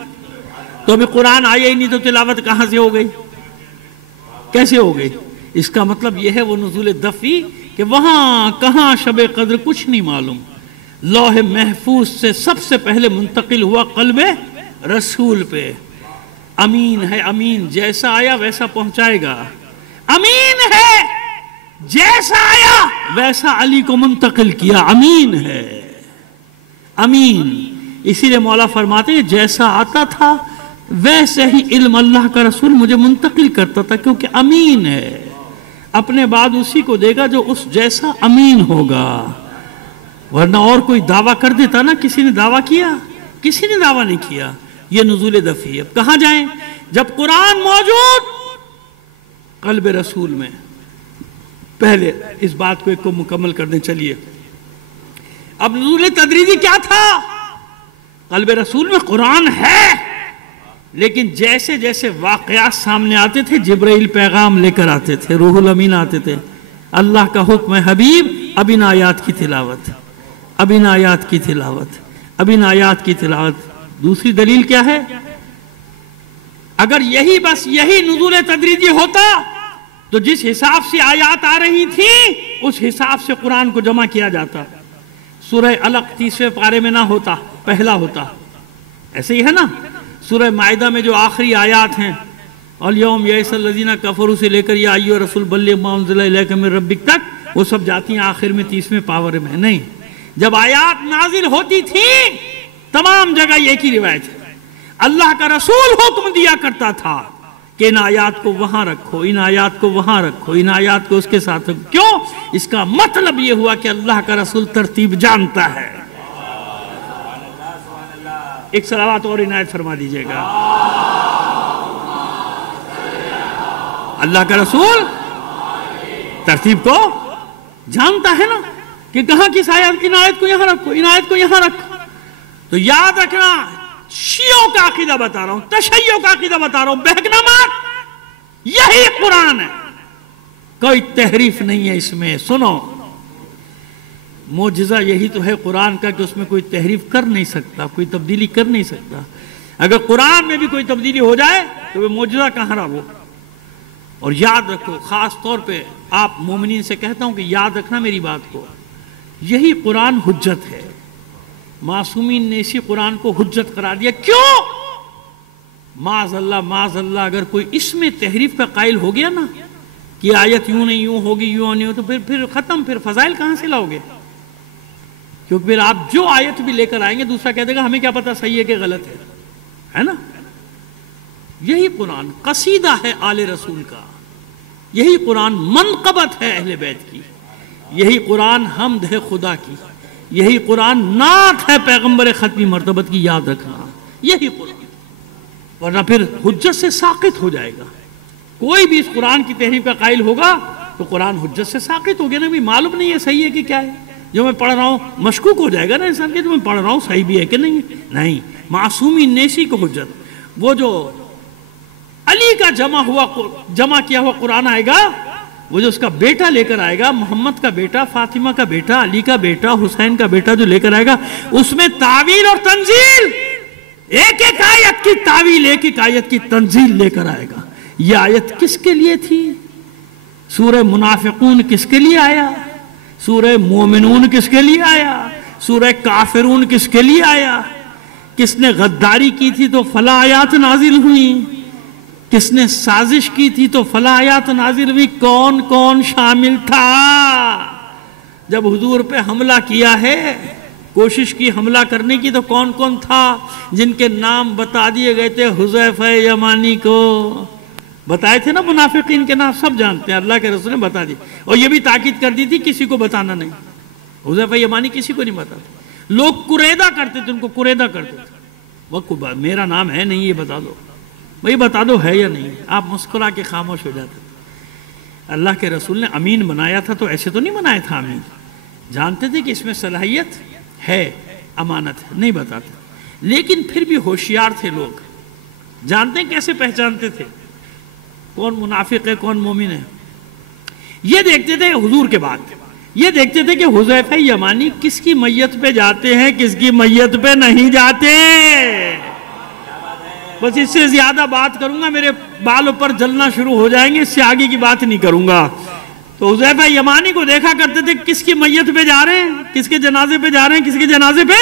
تو ابھی قرآن آیا ہی نہیں تو تلاوت کہاں سے ہو گئی، کیسے ہو گئی؟ اس کا مطلب یہ ہے وہ نزول دفعی کہ وہاں کہاں شب قدر کچھ نہیں معلوم. لوح محفوظ سے سب سے پہلے منتقل ہوا قلب رسول پہ. امین ہے، امین جیسا آیا ویسا پہنچائے گا. امین ہے، جیسا آیا ویسا علی کو منتقل کیا. امین ہے، امین. اسی لئے مولا فرماتے ہیں جیسا آتا تھا ویسے ہی علم اللہ کا رسول مجھے منتقل کرتا تھا کیونکہ امین ہے. اپنے بعد اسی کو دے گا جو اس جیسا امین ہوگا. ورنہ اور کوئی دعویٰ کر دیتا نا. کسی نے دعویٰ کیا؟ کسی نے دعویٰ نہیں کیا. یہ نزول دفعی. اب کہاں جائیں جب قرآن موجود قلب رسول میں. پہلے اس بات کو ایک کو مکمل کرنے چلیے. اب نزول تدریجی کیا تھا؟ قلب رسول میں قرآن ہے لیکن جیسے جیسے واقعات سامنے آتے تھے جبرائیل پیغام لے کر آتے تھے، روح الامین آتے تھے. اللہ کا حکم ہے حبیب اب ان آیات کی تلاوت، اب ان آیات کی تلاوت، اب ان آیات کی تلاوت. دوسری دلیل کیا ہے؟ اگر یہی بس یہی نزول تدریجی ہوتا تو جس حساب سے آیات آ رہی تھی اس حساب سے قرآن کو جمع کیا جاتا. سورہ علق 30ویں پارے میں نہ ہوتا، پہلا ہوتا. ایسے ہی ہے نا سورہ مائدہ میں جو آخری آیات ہیں الیوم یئس الذین کفروا سے لے کر یا ایھا الرسول بلغ ما انزل الیک من ربک تک، وہ سب جاتی ہیں آخر میں 30ویں پاور میں. نہیں، جب آیات نازل ہوتی تھی تمام جگہ ایک ہی روایت ہے، اللہ کا رسول حکم دیا کرتا تھا کہ ان آیات کو وہاں رکھو، ان آیات کو وہاں رکھو، ان آیات کو اس کے ساتھ رکھو. کیوں؟ اس کا مطلب یہ ہوا کہ اللہ کا رسول ترتیب جانتا ہے. ایک صلوات اور عنایت فرما دیجئے گا. اللہ کا رسول ترتیب کو جانتا ہے نا کہ کہاں کس آیت، ان آیت کو یہاں رکھو، ان آیت کو یہاں رکھو. تو یاد رکھنا، شیعوں کا عقیدہ بتا رہا ہوں، تشیع کا عقیدہ بتا رہا ہوں، بہکنا مت. یہی قرآن ہے، کوئی تحریف نہیں ہے اس میں. سنو، معجزہ یہی تو ہے قرآن کا کہ اس میں کوئی تحریف کر نہیں سکتا، کوئی تبدیلی کر نہیں سکتا. اگر قرآن میں بھی کوئی تبدیلی ہو جائے تو وہ معجزہ کہاں رہا وہ. اور یاد رکھو، خاص طور پہ آپ مومنین سے کہتا ہوں کہ یاد رکھنا میری بات کو، یہی قرآن حجت ہے. معصومین نے اسی قرآن کو حجت قرار دیا. کیوں؟ معاذ اللہ اگر کوئی اس میں تحریف کا قائل ہو گیا نا کہ آیت یوں نہیں یوں ہوگی، یوں نہیں ہو، تو پھر ختم، پھر فضائل کہاں سے لاؤ گے؟ کیونکہ پھر آپ جو آیت بھی لے کر آئیں گے دوسرا کہہ دے گا ہمیں کیا پتا صحیح ہے کہ غلط ہے نا. یہی قرآن قصیدہ ہے آل رسول کا، یہی قرآن منقبت ہے اہل بیت کی، یہی قرآن حمد ہے خدا کی، یہی قرآن نعت ہے پیغمبر ختمی مرتبت کی. یاد رکھنا یہی قرآن، ورنہ پھر حجت سے ساقط ہو جائے گا. کوئی بھی اس قرآن کی تحریف کا قائل ہوگا تو قرآن حجت سے ساقط ہو گیا نا. بھی معلوم نہیں ہے صحیح ہے کہ کیا ہے، جو میں پڑھ رہا ہوں مشکوک ہو جائے گا نا انسان کے، جو میں پڑھ رہا ہوں صحیح بھی ہے کہ نہیں ہے. نہیں، معصومین نے اسی کو حجت. وہ جو علی کا جمع کیا ہوا قرآن آئے گا، وہ جو اس کا بیٹا لے کر آئے گا، محمد کا بیٹا، فاطمہ کا بیٹا، علی کا بیٹا، حسین کا بیٹا جو لے کر آئے گا، اس میں تعویل اور تنزیل، ایک ایک آیت کی تعویل، ایک ایک آیت کی تنزیل لے کر آئے گا. یہ آیت کس کے لیے تھی؟ سورہ منافقون کس کے لیے آیا؟ سورہ مومنون کس کے لیے آیا؟ سورہ کافرون کس کے لیے آیا؟ کس نے غداری کی تھی تو فلاں آیات نازل ہوئی، کس نے سازش کی تھی تو فلاں آیات نازل ہوئی. کون کون شامل تھا؟ جب حضور پہ حملہ کیا ہے، کوشش کی حملہ کرنے کی، تو کون کون تھا؟ جن کے نام بتا دیے گئے تھے. حذیفہ یمانی کو بتائے تھے نا، منافقین کے نام سب جانتے ہیں، اللہ کے رسول نے بتا دی. اور یہ بھی تاکید کر دی تھی کسی کو بتانا نہیں. حذیفہ یمانی کسی کو نہیں بتاتے. لوگ قریدہ کرتے تھے، ان کو قریدہ کرتے تھے. وہ میرا نام ہے نہیں، یہ بتا دو، بھئی بتا دو ہے یا نہیں. آپ مسکرا کے خاموش ہو جاتے. اللہ کے رسول نے امین بنایا تھا تو ایسے تو نہیں بنایا تھا امین. جانتے تھے کہ اس میں صلاحیت ہے، امانت ہے، نہیں بتاتے. لیکن پھر بھی ہوشیار تھے لوگ. جانتے ہیں کیسے پہچانتے تھے کون منافق ہے کون مومن ہے؟ یہ دیکھتے تھے حضور کے بعد، یہ دیکھتے تھے کہ حذیفہ یمانی کس کی میت پہ جاتے ہیں، کس کی میت پہ نہیں جاتے. بس اس سے زیادہ بات کروں گا میرے بالوں پر جلنا شروع ہو جائیں گے، اس سے آگے کی بات نہیں کروں گا. تو حذیفہ یمانی کو دیکھا کرتے تھے کس کی میت پہ جا رہے ہیں، کس کے جنازے پہ جا رہے ہیں، کس کے جنازے پہ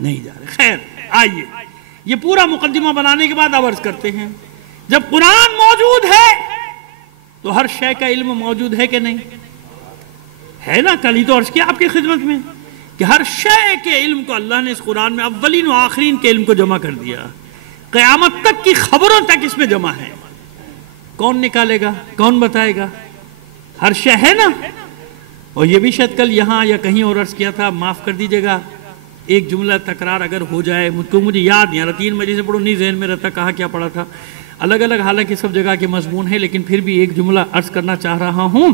نہیں جا رہے. خیر، آئیے یہ پورا مقدمہ بنانے کے بعد عرض کرتے ہیں، جب قرآن موجود ہے تو ہر شے کا علم موجود ہے کہ نہیں ہے نا. کل ہی تو عرض کیا آپ کی خدمت میں کہ ہر شے کے علم کو اللہ نے اس قرآن میں اولین و آخرین کے علم کو جمع کر دیا. قیامت تک کی خبروں تک اس میں جمع ہے. کون نکالے گا، کون بتائے گا؟ ہر شے ہے نا. اور یہ بھی شاید کل یہاں یا کہیں اور عرض کیا تھا، معاف کر دیجئے گا ایک جملہ تکرار اگر ہو جائے، مجھے یاد نہیں آ رہا، 3 بجے سے پڑھو نہیں ذہن میں رہتا کہا کیا پڑھا تھا. الگ الگ حالانکہ سب جگہ کے مضمون ہے، لیکن پھر بھی ایک جملہ عرض کرنا چاہ رہا ہوں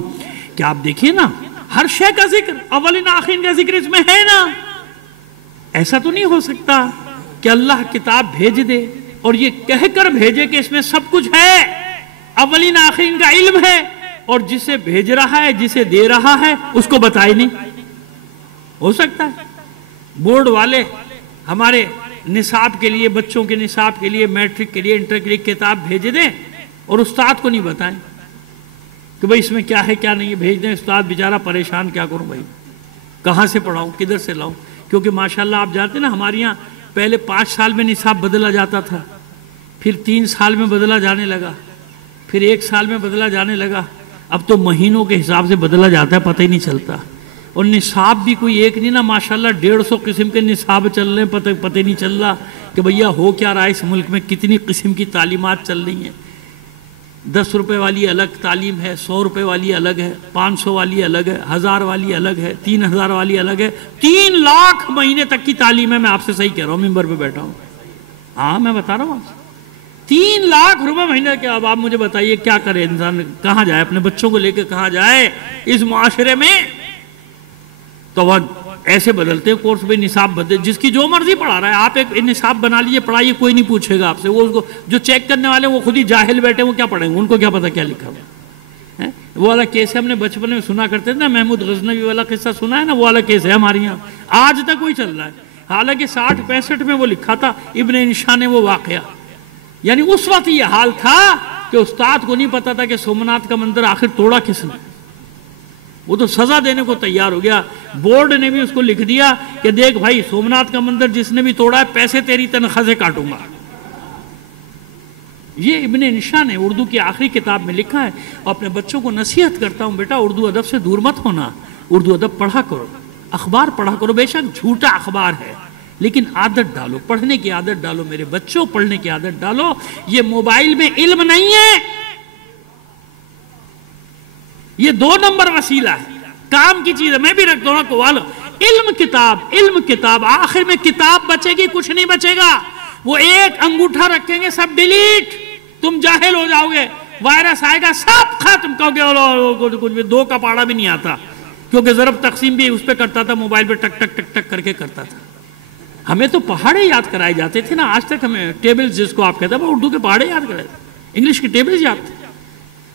کہ آپ دیکھیں نا، ہر شے کا ذکر، اولین آخرین کا ذکر اس میں ہے نا. ایسا تو نہیں ہو سکتا کہ اللہ کتاب بھیج دے اور یہ کہہ کر بھیجے کہ اس میں سب کچھ ہے، اولین آخرین کا علم ہے، اور جسے بھیج رہا ہے، جسے دے رہا ہے، اس کو بتائے نہیں. ہو سکتا ہے بورڈ والے ہمارے نصاب کے لیے، بچوں کے نصاب کے لیے، میٹرک کے لیے، انٹر کے لیے کتاب بھیج دیں اور استاد کو نہیں بتائیں؟ کہ بھائی اس میں کیا ہے کیا نہیں ہے، بھیج دیں استاد بیچارہ پریشان، کیا کروں بھائی، کہاں سے پڑھاؤں، کدھر سے لاؤں؟ کیونکہ ماشاءاللہ آپ جانتے ہیں نا ہمارے یہاں پہلے 5 سال میں نصاب بدلا جاتا تھا، پھر 3 سال میں بدلا جانے لگا، پھر 1 سال میں بدلا جانے لگا، اب تو مہینوں کے حساب سے بدلا جاتا ہے، پتہ ہی نہیں چلتا۔ اور نصاب بھی کوئی ایک نہیں نا، ماشاءاللہ 150 قسم کے نصاب چل رہے ہیں، پتہ نہیں چل رہا کہ بھیا ہو کیا رہا ہے اس ملک میں، کتنی قسم کی تعلیمات چل رہی ہیں۔ 10 روپے والی الگ تعلیم ہے، 100 روپے والی الگ ہے، 500 والی الگ ہے، 1000 والی الگ ہے، 3000 والی الگ ہے، 3 لاکھ مہینے تک کی تعلیم ہے۔ میں آپ سے صحیح کہہ رہا ہوں، ممبر پہ بیٹھا ہوں، ہاں میں بتا رہا ہوں آپ سے 3 لاکھ روپے مہینے کے۔ اب آپ مجھے بتائیے کیا کرے انسان، کہاں جائے، اپنے بچوں کو لے کے کہاں جائے اس معاشرے میں؟ تو وہ ایسے بدلتے کورس بھی، نصاب بدل، جس کی جو مرضی پڑھا رہا ہے، آپ ایک نصاب بنا لیجئے، پڑھائیے، کوئی نہیں پوچھے گا آپ سے۔ وہ اس کو جو چیک کرنے والے وہ خود ہی جاہل بیٹھے، وہ کیا پڑھیں گے، ان کو کیا پتا کیا لکھا ہوا ہے۔ وہ والا کیس ہے، ہم نے بچپن میں سنا کرتے تھے نا، محمود غزنوی والا قصہ سنا ہے نا، وہ والا کیس ہے ہمارے یہاں آج تک وہی چل رہا ہے۔ حالانکہ 60-65 میں وہ لکھا تھا ابن انشا نے وہ واقعہ، یعنی اس وقت یہ حال تھا کہ استاد کو نہیں پتا تھا کہ سومناتھ کا مندر آخر توڑا کس نے، وہ تو سزا دینے کو تیار ہو گیا۔ بورڈ نے بھی اس کو لکھ دیا کہ دیکھ بھائی، سومناتھ کا مندر جس نے بھی توڑا ہے، پیسے تیری تنخواہ سے کاٹوں گا۔ یہ ابن انشا نے اردو کی آخری کتاب میں لکھا ہے۔ اور اپنے بچوں کو نصیحت کرتا ہوں، بیٹا اردو ادب سے دور مت ہونا، اردو ادب پڑھا کرو، اخبار پڑھا کرو، بے شک جھوٹا اخبار ہے لیکن عادت ڈالو، پڑھنے کی عادت ڈالو میرے بچوں، پڑھنے کی عادت ڈالو۔ یہ موبائل میں علم نہیں ہے، یہ 2 نمبر وسیلہ ہے، کام کی چیز ہے۔ میں بھی رکھتا ہوں کو علم کتاب، آخر میں کتاب بچے گی، کچھ نہیں بچے گا۔ وہ ایک انگوٹھا رکھیں گے، سب ڈیلیٹ، تم جاہل ہو جاؤ گے، وائرس آئے گا، سب ختم، کیونکہ کچھ بھی 2 کا پاڑا بھی نہیں آتا، کیونکہ ضرب تقسیم بھی اس پہ کرتا تھا، موبائل پہ ٹک ٹک ٹک ٹک کر کے کرتا تھا۔ ہمیں تو پہاڑے یاد کرائے جاتے تھے نا، آج تک ہمیں ٹیبلز جس کو آپ کہتے ہیں، وہ اردو کے پہاڑے یاد کرائے تھے، انگلش کی ٹیبلز یاد تھے۔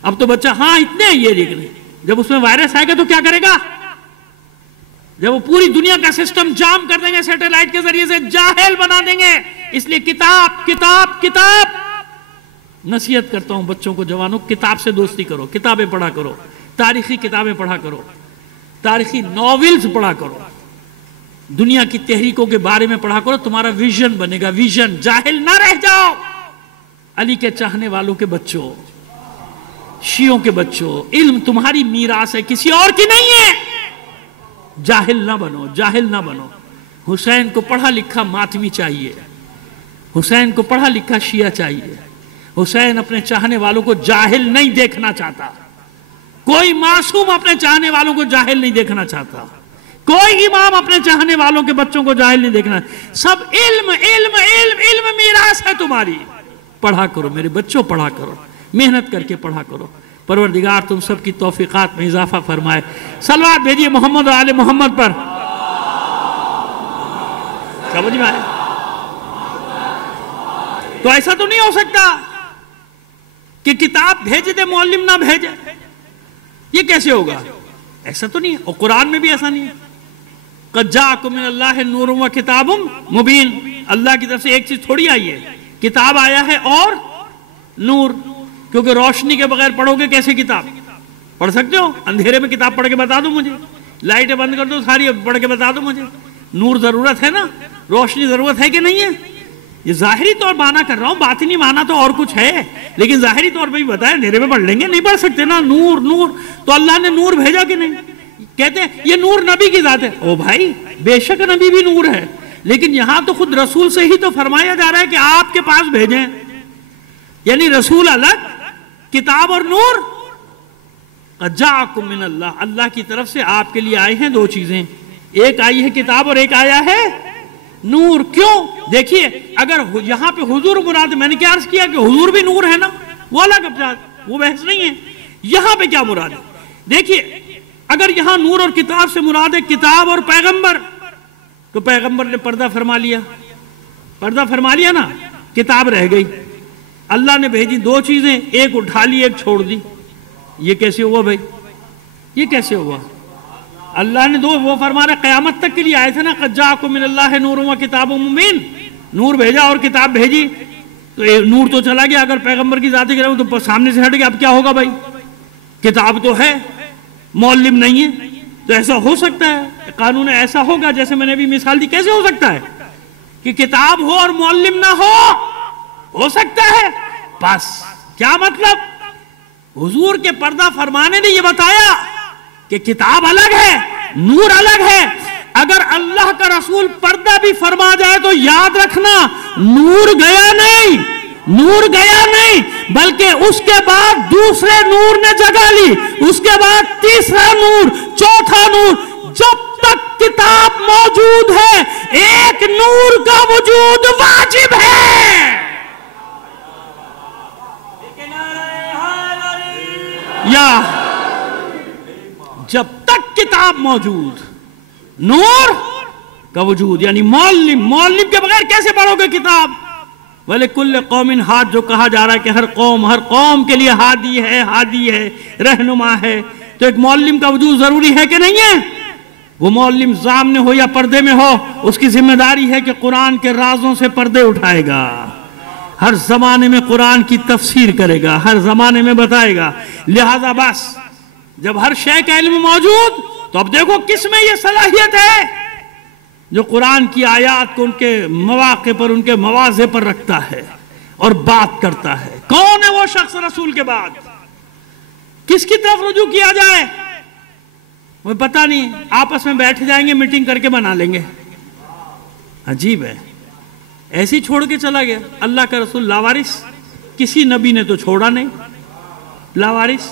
اب تو بچہ ہاں اتنے ہیں یہ دیکھ لیں، جب اس میں وائرس آئے گا تو کیا کرے گا؟ جب وہ پوری دنیا کا سسٹم جام کر دیں گے، سیٹلائٹ کے ذریعے سے جاہل بنا دیں گے۔ اس لیے کتاب نصیحت کرتا ہوں بچوں کو، جوانوں، کتاب سے دوستی کرو، کتابیں پڑھا کرو، تاریخی کتابیں پڑھا کرو، تاریخی ناولز پڑھا کرو، دنیا کی تحریکوں کے بارے میں پڑھا کرو، تمہارا ویژن بنے گا، ویژن، جاہل نہ رہ جاؤ۔ علی کے چاہنے والوں کے بچوں، شیعوں کے بچوں، علم تمہاری میراث ہے، کسی اور کی نہیں ہے۔ جاہل نہ بنو، جاہل نہ بنو۔ حسین کو پڑھا لکھا ماتمی چاہیے، حسین کو پڑھا لکھا شیعہ چاہیے۔ حسین اپنے چاہنے والوں کو جاہل نہیں دیکھنا چاہتا، کوئی معصوم اپنے چاہنے والوں کو جاہل نہیں دیکھنا چاہتا، کوئی امام اپنے چاہنے والوں کے بچوں کو جاہل نہیں دیکھنا۔ سب علم علم علم علم میراث ہے تمہاری، پڑھا کرو میرے بچوں، پڑھا کرو، محنت کر کے پڑھا کرو۔ پروردگار تم سب کی توفیقات میں اضافہ فرمائے۔ صلوات بھیجیے محمد اور آل محمد پر۔ سمجھ میں آئے؟ تو ایسا تو نہیں ہو سکتا کہ کتاب بھیج دے معلم نہ بھیجے، یہ کیسے ہوگا؟ ایسا تو نہیں ہے، اور قرآن میں بھی ایسا نہیں ہے۔ قد جاءکم من اللہ نور و کتاب مبین، اللہ کی طرف سے ایک چیز تھوڑی آئی ہے، کتاب آیا ہے اور نور، کیونکہ روشنی کے بغیر پڑھو گے کیسے کتاب؟ پڑھ سکتے ہو؟ اندھیرے میں کتاب پڑھ کے بتا دو مجھے، لائٹیں بند کر دو ساری، پڑھ کے بتا دو مجھے۔ نور ضرورت ہے نا، روشنی ضرورت ہے کہ نہیں ہے؟ یہ ظاہری طور معنی کر رہا ہوں، باطنی معنی تو اور کچھ ہے، لیکن ظاہری طور پہ بھی بتایا، اندھیرے میں پڑھ لیں گے، نہیں پڑھ سکتے نا۔ نور نور تو اللہ نے نور بھیجا کہ نہیں؟ کہتے ہیں یہ نور نبی کی ذات ہے۔ او بھائی، بے شک نبی بھی نور ہے، لیکن یہاں تو خود رسول سے ہی تو فرمایا جا رہا ہے کہ آپ کے پاس بھیجیں، یعنی رسول الگ، کتاب اور نور۔ قد جاءکم من اللہ، اللہ کی طرف سے آپ کے لیے آئے ہیں 2 چیزیں، ایک آئی ہے کتاب اور ایک آیا ہے نور۔ کیوں؟ دیکھیے، اگر یہاں پہ حضور مراد، میں نے کیا عرض کیا کہ حضور بھی نور ہے نا، وہ الگ ابجاد، وہ بحث نہیں ہے۔ یہاں پہ کیا مراد ہے؟ دیکھیے، اگر یہاں نور اور کتاب سے مراد ہے کتاب اور پیغمبر، تو پیغمبر نے پردہ فرما لیا، پردہ فرما لیا نا، کتاب رہ گئی۔ اللہ نے بھیجی 2 چیزیں، ایک اٹھا لی ایک چھوڑ دی، یہ کیسے ہوا بھائی؟ یہ کیسے ہوا؟ اللہ نے 2 وہ فرما رہے قیامت تک کے لیے آئے تھے نا، قد جاءکم من اللہ نور و کتاب مبین، نور بھیجا اور کتاب بھیجی، تو نور تو چلا گیا، اگر پیغمبر کی ذات کی رہے تو سامنے سے ہٹ گیا، اب کیا ہوگا بھائی؟ کتاب تو ہے، معلم نہیں ہے، تو ایسا ہو سکتا ہے قانون ایسا ہوگا جیسے میں نے بھی مثال دی، کیسے ہو سکتا ہے کہ کتاب ہو اور معلم نہ ہو سکتا ہے؟ بس کیا مطلب؟ حضور کے پردہ فرمانے نے یہ بتایا کہ کتاب الگ ہے، نور الگ ہے۔ اگر اللہ کا رسول پردہ بھی فرما جائے تو یاد رکھنا نور گیا نہیں، بلکہ اس کے بعد دوسرے نور نے جگہ لی، اس کے بعد تیسرا نور، چوتھا نور۔ جب تک کتاب موجود ہے ایک نور کا وجود واجب ہے۔ یا جب تک کتاب موجود، نور کا وجود، یعنی معلم کے بغیر کیسے پڑھو گے کتاب؟ وَلِكُلِّ قَوْمٍ ہاد جو کہا جا رہا ہے کہ ہر قوم کے لیے ہادی ہے، رہنما ہے، تو ایک معلم کا وجود ضروری ہے کہ نہیں ہے؟ وہ معلم سامنے ہو یا پردے میں ہو، اس کی ذمہ داری ہے کہ قرآن کے رازوں سے پردے اٹھائے گا، ہر زمانے میں قرآن کی تفسیر کرے گا، ہر زمانے میں بتائے گا۔ لہذا بس جب ہر شے کا علم موجود، تو اب دیکھو کس میں یہ صلاحیت ہے جو قرآن کی آیات کو ان کے مواقع پر، ان کے مواضع پر رکھتا ہے اور بات کرتا ہے۔ کون ہے وہ شخص رسول کے بعد؟ کس کی طرف رجوع کیا جائے؟ وہ پتہ نہیں، آپس میں بیٹھ جائیں گے، میٹنگ کر کے بنا لیں گے۔ عجیب ہے، ایسی چھوڑ کے چلا گیا اللہ کا رسول لاوارث۔ کسی نبی نے تو چھوڑا نہیں لاوارث،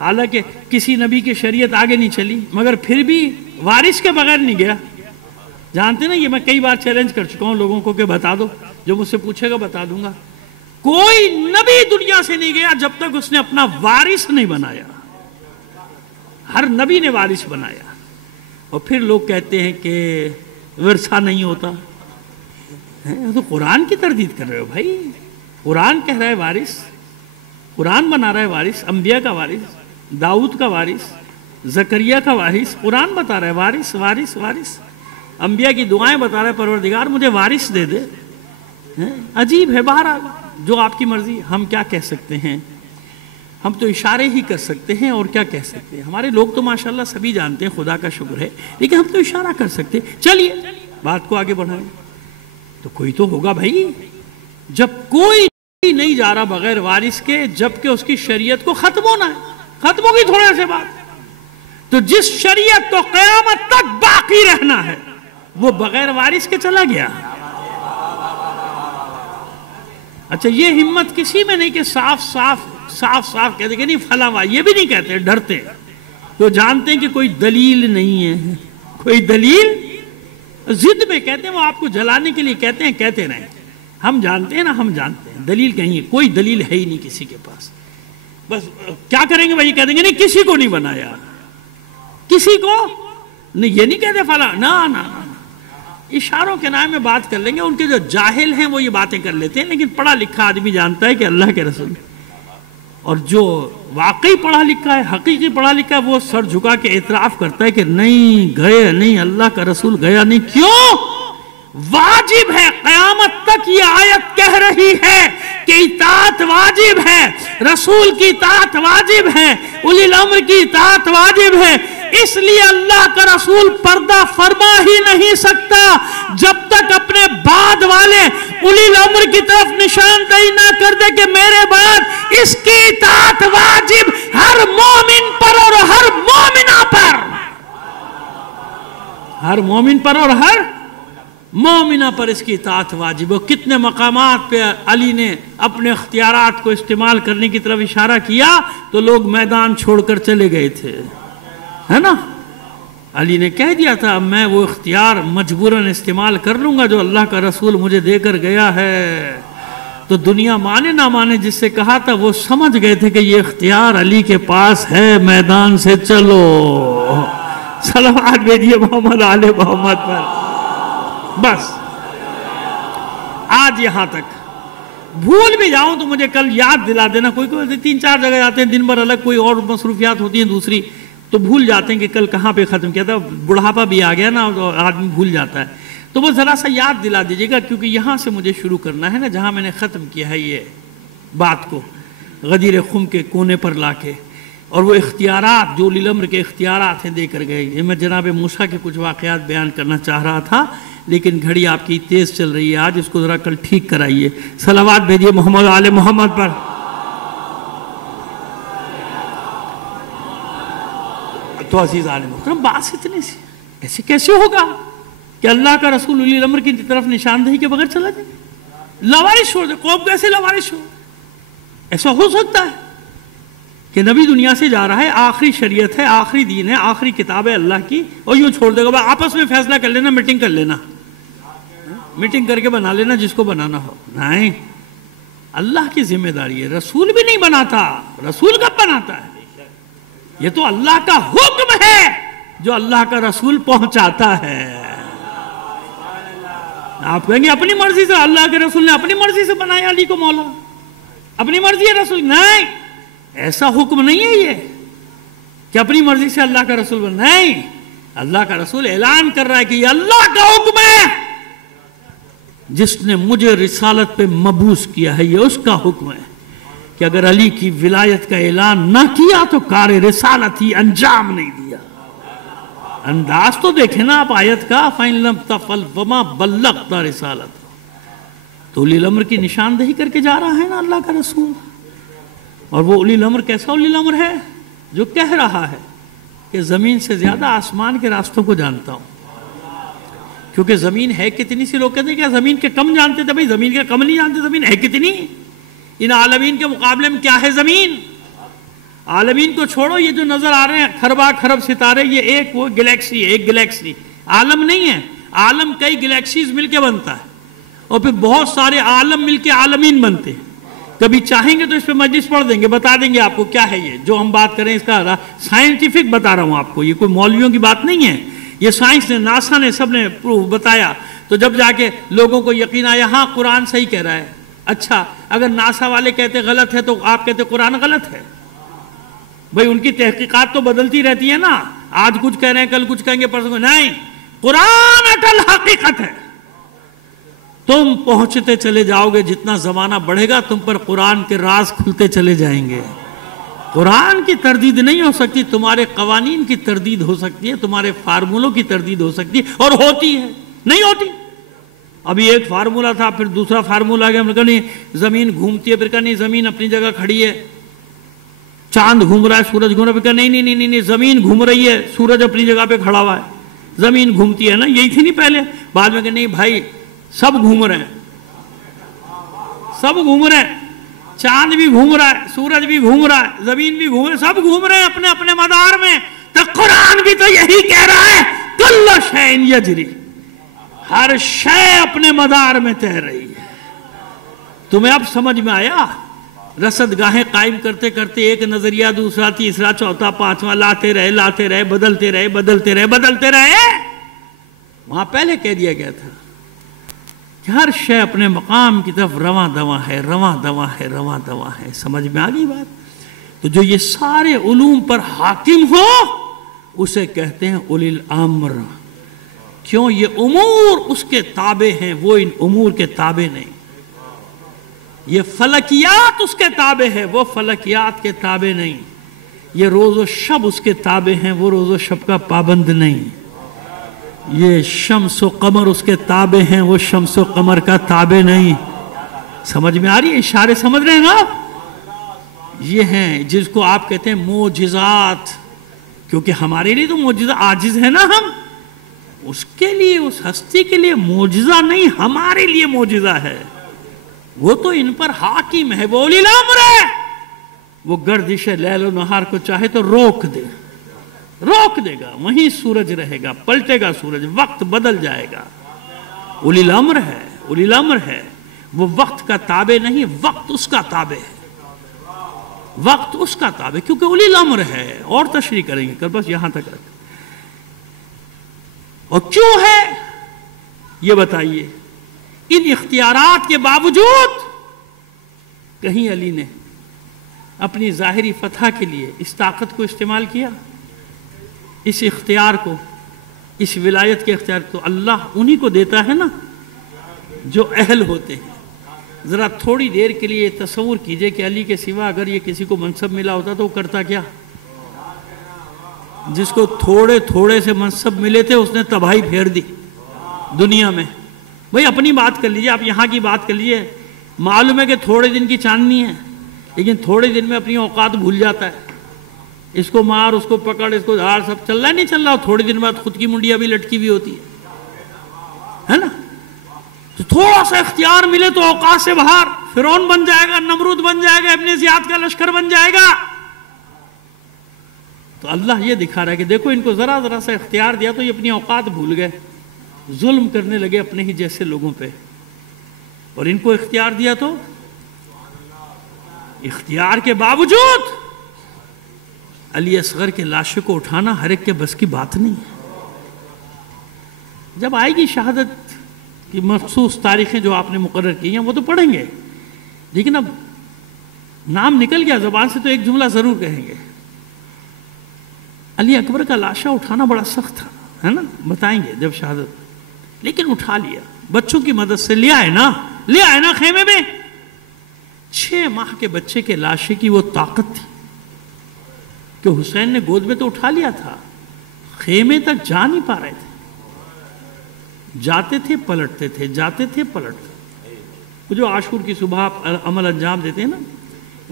حالانکہ کسی نبی کی شریعت آگے نہیں چلی، مگر پھر بھی وارث کے بغیر نہیں گیا۔ جانتے نا، یہ میں کئی بار چیلنج کر چکا ہوں لوگوں کو کہ بتا دو، جو مجھ سے پوچھے گا بتا دوں گا، کوئی نبی دنیا سے نہیں گیا جب تک اس نے اپنا وارث نہیں بنایا۔ ہر نبی نے وارث بنایا۔ اور پھر لوگ کہتے ہیں کہ ورثہ نہیں ہوتا، تو قرآن کی تردید کر رہے ہو بھائی۔ قرآن کہہ رہا ہے وارث، قرآن بنا رہا ہے وارث، انبیاء کا وارث، داؤد کا وارث، زکریا کا وارث، قرآن بتا رہا ہے وارث وارث وارث۔ انبیاء کی دعائیں بتا رہا ہے پروردگار مجھے وارث دے دے۔ عجیب ہے، بہرحال جو آپ کی مرضی، ہم کیا کہہ سکتے ہیں؟ ہم تو اشارے ہی کر سکتے ہیں، اور کیا کہہ سکتے ہیں؟ ہمارے لوگ تو ماشاءاللہ سبھی جانتے ہیں، خدا کا شکر ہے، لیکن ہم تو اشارہ کر سکتے ہیں۔ چلیے بات کو آگے بڑھائیں۔ تو کوئی تو ہوگا بھائی، جب کوئی نہیں جا رہا بغیر وارث کے، جبکہ اس کی شریعت کو ختم ہونا ہے، ختم ہوگی تھوڑے سے بات۔ تو جس شریعت کو قیامت تک باقی رہنا ہے وہ بغیر وارث کے چلا گیا۔ اچھا، یہ ہمت کسی میں نہیں کہ صاف صاف کہتے کہ نہیں فلاں، یہ بھی نہیں کہتے، ڈرتے، تو جانتے ہیں کہ کوئی دلیل نہیں ہے، کوئی دلیل، ضد میں کہتے ہیں، وہ آپ کو جلانے کے لیے کہتے ہیں، کہتے رہیں، ہم جانتے ہیں نا، ہم جانتے ہیں دلیل کہیں ہے، کوئی دلیل ہے ہی نہیں کسی کے پاس۔ بس کیا کریں گے بھائی؟ کہہ دیں گے نہیں کسی کو نہیں بنایا، کسی کو نہیں، یہ نہیں کہتے فلاں، نا، اشاروں کے نام میں بات کر لیں گے۔ ان کے جو جاہل ہیں وہ یہ باتیں کر لیتے ہیں، لیکن پڑھا لکھا آدمی جانتا ہے کہ اللہ کے رسول، اور جو واقعی پڑھا لکھا ہے، حقیقی پڑھا لکھا ہے، وہ سر جھکا کے اعتراف کرتا ہے کہ نہیں گئے نہیں، اللہ کا رسول گیا نہیں۔ کیوں؟ واجب ہے، قیامت تک یہ آیت کہہ رہی ہے کہ اطاعت واجب ہے، رسول کی اطاعت واجب ہے، اولی الامر کی اطاعت واجب ہے۔ اس لیے اللہ کا رسول پردہ فرما ہی نہیں سکتا جب تک اپنے بعد والے اولی الامر کی طرف نشاندہی نہ کر دے کہ میرے بعد اس کی اطاعت واجب ہر مومن پر اور ہر مومنہ پر، ہر مومن پر اور ہر مومنہ پر اس کی اطاعت واجب ہے۔ کتنے مقامات پہ علی نے اپنے اختیارات کو استعمال کرنے کی طرف اشارہ کیا تو لوگ میدان چھوڑ کر چلے گئے تھے، ہے نا؟ علی نے کہہ دیا تھا میں وہ اختیار مجبوراً استعمال کر لوں گا جو اللہ کا رسول مجھے دے کر گیا ہے۔ تو دنیا مانے نہ مانے، جس سے کہا تھا وہ سمجھ گئے تھے کہ یہ اختیار علی کے پاس ہے، میدان سے چلو۔ صلوات بھیجیے محمد آل محمد پر۔ بس آج یہاں تک، بھول بھی جاؤں تو مجھے کل یاد دلا دینا۔ کوئی 3-4 جگہ جاتے ہیں دن بھر، الگ کوئی اور مصروفیات ہوتی ہیں دوسری، تو بھول جاتے ہیں کہ کل کہاں پہ ختم کیا تھا۔ بڑھاپا بھی آ گیا نا، تو آدمی بھول جاتا ہے، تو وہ ذرا سا یاد دلا دیجیے گا، کیونکہ یہاں سے مجھے شروع کرنا ہے نا، جہاں میں نے ختم کیا ہے یہ بات کو، غدیر خم کے کونے پر لا کے۔ اور وہ اختیارات جو اولی الامر کے اختیارات ہیں دے کر گئے. یہ میں جناب موسیٰ کے کچھ واقعات بیان کرنا چاہ رہا تھا لیکن گھڑی آپ کی تیز چل رہی ہے آج، اس کو ذرا کل ٹھیک کرائیے. صلوات بھیجیے محمد آل محمد پر. تو عزیز عالم محترم بات اتنی سی، ایسے کیسے ہوگا کہ اللہ کا رسول اولی الامر کی طرف نشاندہی کے بغیر چلا جائے؟ لاوارث چھوڑ دے. قوم کیسے لاوارث ہو؟ ایسا ہو سکتا ہے کہ نبی دنیا سے جا رہا ہے، آخری شریعت ہے، آخری دین ہے، آخری کتاب ہے اللہ کی، اور یوں چھوڑ دے گا آپس میں فیصلہ کر لینا، میٹنگ کر لینا، میٹنگ کر کے بنا لینا جس کو بنانا ہو؟ نہیں، اللہ کی ذمہ داری ہے. رسول بھی نہیں بناتا، رسول کب بناتا ہے؟ یہ تو اللہ کا حکم ہے جو اللہ کا رسول پہنچاتا ہے. آپ کہیں گے اپنی مرضی سے، اللہ کے رسول نے اپنی مرضی سے بنایا علی کو مولا، اپنی مرضی ہے رسول. نہیں، ایسا حکم نہیں ہے یہ کہ اپنی مرضی سے اللہ کا رسول بن. نہیں، اللہ کا رسول اعلان کر رہا ہے کہ یہ اللہ کا حکم ہے، جس نے مجھے رسالت پہ مبعوث کیا ہے، یہ اس کا حکم ہے کہ اگر علی کی ولایت کا اعلان نہ کیا تو کار رسالت ہی انجام نہیں دیا. انداز تو دیکھیں نا آپ آیت کا، فَإِن لَمْ تَفْعَلْ وَمَا بَلَّغْتَ رِسَالَتَهُ. تو اولی الامر کی نشاندہی کر کے جا رہا ہے نا اللہ کا رسول. اور وہ اولی الامر کیسا اولی الامر ہے؟ جو کہہ رہا ہے کہ زمین سے زیادہ آسمان کے راستوں کو جانتا ہوں. کیونکہ زمین ہے کتنی، سی لوگ کہتے ہیں کیا زمین کے کم جانتے تھے؟ بھائی زمین کے کم نہیں جانتے، زمین ہے کتنی. ان عالمین کے مقابلے میں کیا ہے زمین؟ عالمین کو چھوڑو، یہ جو نظر آ رہے ہیں خربا خرب ستارے، یہ ایک وہ گلیکسی ہے، ایک گلیکسی عالم نہیں ہے. عالم کئی گلیکسیز مل کے بنتا ہے، اور پھر بہت سارے عالم مل کے عالمین بنتے ہیں. کبھی چاہیں گے تو اس پہ مجلس پڑھ دیں گے، بتا دیں گے آپ کو کیا ہے یہ جو ہم بات کریں. اس کا سائنٹیفک بتا رہا ہوں آپ کو، یہ کوئی مولویوں کی بات نہیں ہے، یہ سائنس نے، ناسا نے، سب نے پروف بتایا. تو جب جا کے لوگوں کو یقین آیا ہاں قرآن صحیح کہہ رہا ہے. اچھا، اگر ناسا والے کہتے غلط ہے تو آپ کہتے قرآن غلط ہے؟ بھئی ان کی تحقیقات تو بدلتی رہتی ہے نا، آج کچھ کہہ رہے ہیں کل کچھ کہیں گے پرسوں. نہیں، قرآن اٹل حقیقت ہے. تم پہنچتے چلے جاؤ گے، جتنا زمانہ بڑھے گا تم پر قرآن کے راز کھلتے چلے جائیں گے. قرآن کی تردید نہیں ہو سکتی، تمہارے قوانین کی تردید ہو سکتی ہے، تمہارے فارمولوں کی تردید ہو سکتی ہے، اور ہوتی ہے، نہیں ہوتی. ابھی ایک فارمولہ تھا، پھر دوسرا فارمولہ آ گیا، ہم نے کہا نہیں زمین گھومتی ہے، پھر کہا نہیں زمین اپنی جگہ کھڑی ہے. چاند گھوم رہا ہے، سورج گھوم رہا ہے، پھر کہا نہیں زمین گھوم رہی ہے، سورج اپنی جگہ پہ کھڑا ہوا ہے. زمین گھومتی ہے نا، یہی تھی نہیں پہلے. بعد میں کہا نہیں بھائی سب گھوم رہے ہیں، سب گھوم رہے ہیں، چاند بھی گھوم رہا ہے، سورج بھی گھوم رہا ہے، زمین بھی گھوم رہا ہے، سب گھوم رہے ہیں اپنے اپنے مدار میں. تو قرآن بھی تو یہی کہہ رہا ہے، کل شیء یجری، ہر شے اپنے مدار میں تیر رہی ہے. تمہیں اب سمجھ میں آیا؟ رصد گاہیں قائم کرتے کرتے ایک نظریہ دوسرا تیسرا چوتھا پانچواں لاتے رہے، بدلتے رہے. وہاں پہلے کہہ دیا گیا تھا کہ ہر شے اپنے مقام کی طرف رواں دواں ہے. سمجھ میں آ گئی بات؟ تو جو یہ سارے علوم پر حاکم ہو اسے کہتے ہیں اولی الامر. کیوں؟ یہ امور اس کے تابع ہیں، وہ ان امور کے تابع نہیں. یہ فلکیات اس کے تابع ہے، وہ فلکیات کے تابع نہیں. یہ روز و شب اس کے تابع ہیں، وہ روز و شب کا پابند نہیں. یہ شمس و قمر اس کے تابع ہیں، وہ شمس و قمر کا تابع نہیں. سمجھ میں آ رہی ہے؟ اشارے سمجھ رہے ہیں نا؟ یہ ہیں جس کو آپ کہتے ہیں معجزات. کیونکہ ہمارے لیے تو معجزہ عاجز ہے نا ہم، اس کے لیے، اس ہستی کے لیے معجزہ نہیں، ہمارے لیے معجزہ ہے. وہ تو ان پر حاکم ہے، وہ اولی الامر ہے. وہ گردش لیل و نہار کو چاہے تو روک دے گا، وہیں سورج رہے گا، پلٹے گا سورج، وقت بدل جائے گا. اولی الامر ہے. وہ وقت کا تابع نہیں، وقت اس کا تابع ہے. وقت اس کا تابع کیونکہ اولی الامر ہے. اور تشریح کریں گے کل، بس یہاں تک رکھ. اور کیوں ہے یہ بتائیے؟ ان اختیارات کے باوجود کہیں علی نے اپنی ظاہری فتح کے لیے اس طاقت کو استعمال کیا؟ اس اختیار کو، اس ولایت کے اختیار کو اللہ انہی کو دیتا ہے نا جو اہل ہوتے ہیں. ذرا تھوڑی دیر کے لیے تصور کیجئے کہ علی کے سوا اگر یہ کسی کو منصب ملا ہوتا تو وہ کرتا کیا؟ جس کو تھوڑے تھوڑے سے منصب ملے تھے اس نے تباہی پھیر دی دنیا میں. بھئی اپنی بات کر لیجئے, آپ یہاں کی بات کر لیجئے. معلوم ہے کہ تھوڑے دن کی چاندنی ہے, لیکن تھوڑے دن میں اپنی اوقات بھول جاتا ہے. اس کو مار, اس کو پکڑ, اس کو دھاڑ, سب چل رہا ہے نہیں چل رہا, تھوڑے دن بعد خود کی منڈیا بھی لٹکی بھی ہوتی ہے نا. تو تھوڑا سا اختیار ملے تو اوقات سے باہر فرعون بن جائے گا, نمرود بن جائے گا, ابن زیاد کا لشکر بن جائے گا. تو اللہ یہ دکھا رہا ہے کہ دیکھو ان کو ذرا ذرا سا اختیار دیا تو یہ اپنی اوقات بھول گئے, ظلم کرنے لگے اپنے ہی جیسے لوگوں پہ. اور ان کو اختیار دیا تو اختیار کے باوجود علی اصغر کے لاشے کو اٹھانا ہر ایک کے بس کی بات نہیں ہے. جب آئے گی شہادت کی مخصوص تاریخیں جو آپ نے مقرر کی ہیں وہ تو پڑھیں گے, لیکن اب نام نکل گیا زبان سے تو ایک جملہ ضرور کہیں گے. علی اکبر کا لاشا اٹھانا بڑا سخت تھا, ہے نا, بتائیں گے جب شہادت, لیکن اٹھا لیا بچوں کی مدد سے. لے آئے نا خیمے میں. 6 ماہ کے بچے کے لاشے کی وہ طاقت تھی کہ حسین نے گود میں تو اٹھا لیا تھا, خیمے تک جا نہیں پا رہے تھے. جاتے تھے پلٹتے تھے, جاتے تھے پلٹتے. وہ جو عاشور کی صبح آپ عمل انجام دیتے ہیں نا,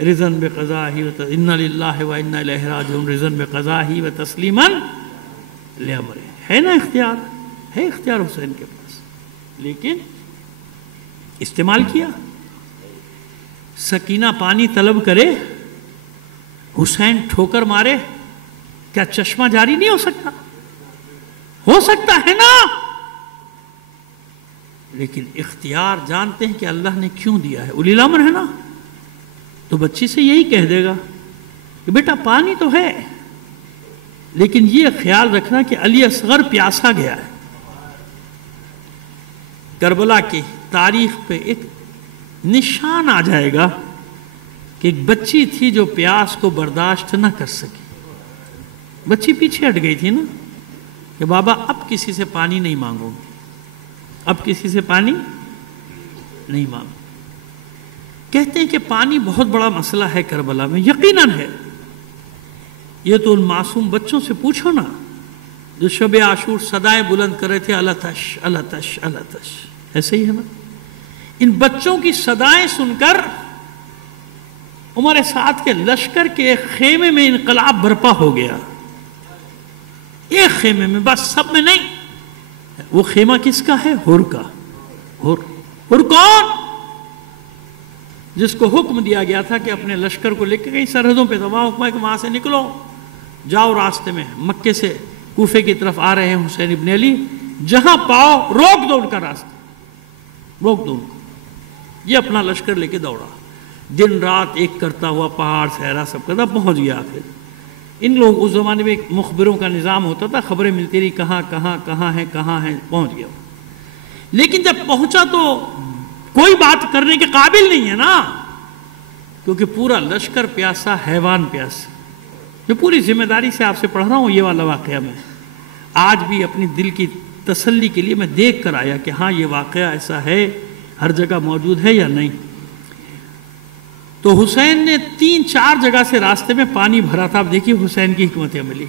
رضن بقضاہی انا للہ و انا الیہ راجعون, رضن بقضاہی و تسلیما لامرہ. ہے نا اختیار, ہے اختیار حسین کے پاس, لیکن استعمال کیا. سکینہ پانی طلب کرے, حسین ٹھوکر مارے, کیا چشمہ جاری نہیں ہو سکتا؟ ہو سکتا ہے نا. لیکن اختیار جانتے ہیں کہ اللہ نے کیوں دیا ہے. اولی الامر ہے نا, تو بچی سے یہی کہہ دے گا کہ بیٹا پانی تو ہے, لیکن یہ خیال رکھنا کہ علی اصغر پیاسا گیا ہے. کربلا کی تاریخ پہ ایک نشان آ جائے گا کہ ایک بچی تھی جو پیاس کو برداشت نہ کر سکی. بچی پیچھے ہٹ گئی تھی نا کہ بابا اب کسی سے پانی نہیں مانگو, اب کسی سے پانی نہیں مانگو. کہتے ہیں کہ پانی بہت بڑا مسئلہ ہے کربلا میں, یقیناً ہے. یہ تو ان معصوم بچوں سے پوچھو نا جو شب عاشور صدائیں بلند کر رہے تھے, الاتش الاتش الاتش. ایسے ہی ہے نا. ان بچوں کی صدائیں سن کر عمر سعد کے لشکر کے ایک خیمے میں انقلاب برپا ہو گیا. ایک خیمے میں, بس سب میں نہیں. وہ خیمہ کس کا ہے؟ ہر کا. ہر کون؟ جس کو حکم دیا گیا تھا کہ اپنے لشکر کو لے کے کئی سرحدوں پہ تھا, حکم ہے کہ وہاں سے نکلو, جاؤ راستے میں مکے سے کوفے کی طرف آ رہے ہیں حسین ابن علی, جہاں پاؤ روک دو ان کا راستہ, روک دو ان کو. یہ اپنا لشکر لے کے دوڑا, دن رات ایک کرتا ہوا, پہاڑ صحرا سب کرتا, پہنچ گیا آخر. ان لوگ اس زمانے میں ایک مخبروں کا نظام ہوتا تھا, خبریں ملتی رہی کہاں کہاں کہاں ہیں, پہنچ گیا. لیکن جب پہنچا تو کوئی بات کرنے کے قابل نہیں ہے نا, کیونکہ پورا لشکر پیاسا, حیوان پیاسا. میں پوری ذمہ داری سے آپ سے پڑھ رہا ہوں یہ والا واقعہ. میں آج بھی اپنی دل کی تسلی کے لیے میں دیکھ کر آیا کہ ہاں یہ واقعہ ایسا ہے, ہر جگہ موجود ہے یا نہیں. تو حسین نے 3-4 جگہ سے راستے میں پانی بھرا تھا. اب دیکھیے حسین کی حکمت عملی.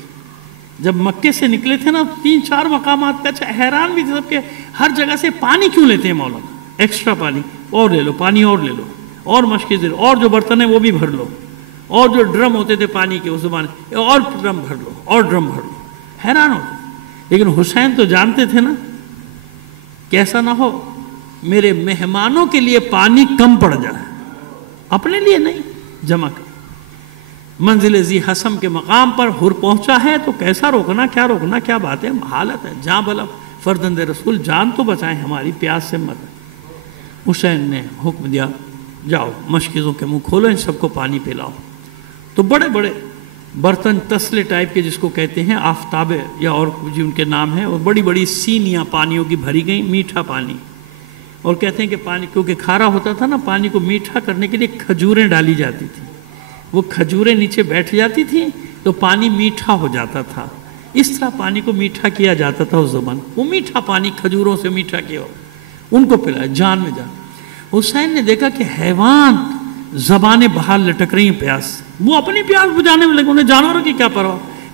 جب مکے سے نکلے تھے نا 3-4 مقامات کا, حیران بھی تھے سب کہ ہر جگہ سے پانی کیوں لیتے ہیں مولانا, ایکسٹرا پانی اور لے لو, پانی اور لے لو, اور مشق زر, اور جو برتن ہیں وہ بھی بھر لو, اور جو ڈرم ہوتے تھے پانی کے اس زمانے اور ڈرم بھر لو, اور ڈرم بھر لو. حیران ہوتے. لیکن حسین تو جانتے تھے نا کہ ایسا نہ ہو میرے مہمانوں کے لیے پانی کم پڑ جائے, اپنے لیے نہیں, جمع کر. منزل ذی حسم کے مقام پر ہر پہنچا ہے تو کیسا روکنا, کیا بات ہے, حالت ہے. جاں بلا فرزند رسول, جان تو بچائیں ہماری, پیاس سے مت. حسین نے حکم دیا جاؤ مشکزوں کے منہ کھولو, ان سب کو پانی پلاؤ. تو بڑے بڑے برتن, تسلے ٹائپ کے جس کو کہتے ہیں, آفتابے یا اور جو ان کے نام ہیں, اور بڑی بڑی سینیاں پانیوں کی بھری گئیں, میٹھا پانی. اور کہتے ہیں کہ پانی کیونکہ کھارا ہوتا تھا نا, پانی کو میٹھا کرنے کے لیے کھجوریں ڈالی جاتی تھیں. وہ کھجوریں نیچے بیٹھ جاتی تھیں تو پانی میٹھا ہو جاتا تھا. اس طرح پانی کو میٹھا کیا جاتا تھا اس زمان. وہ میٹھا پانی کھجوروں سے میٹھا کیا, ان کو پلایا, جان میں جان. حسین نے دیکھا کہ حیوان زبانیں باہر لٹک رہی ہیں پیاس. وہ اپنی پیاس بجھانے میں لگے, انہیں جانوروں کی کیا پرواہ.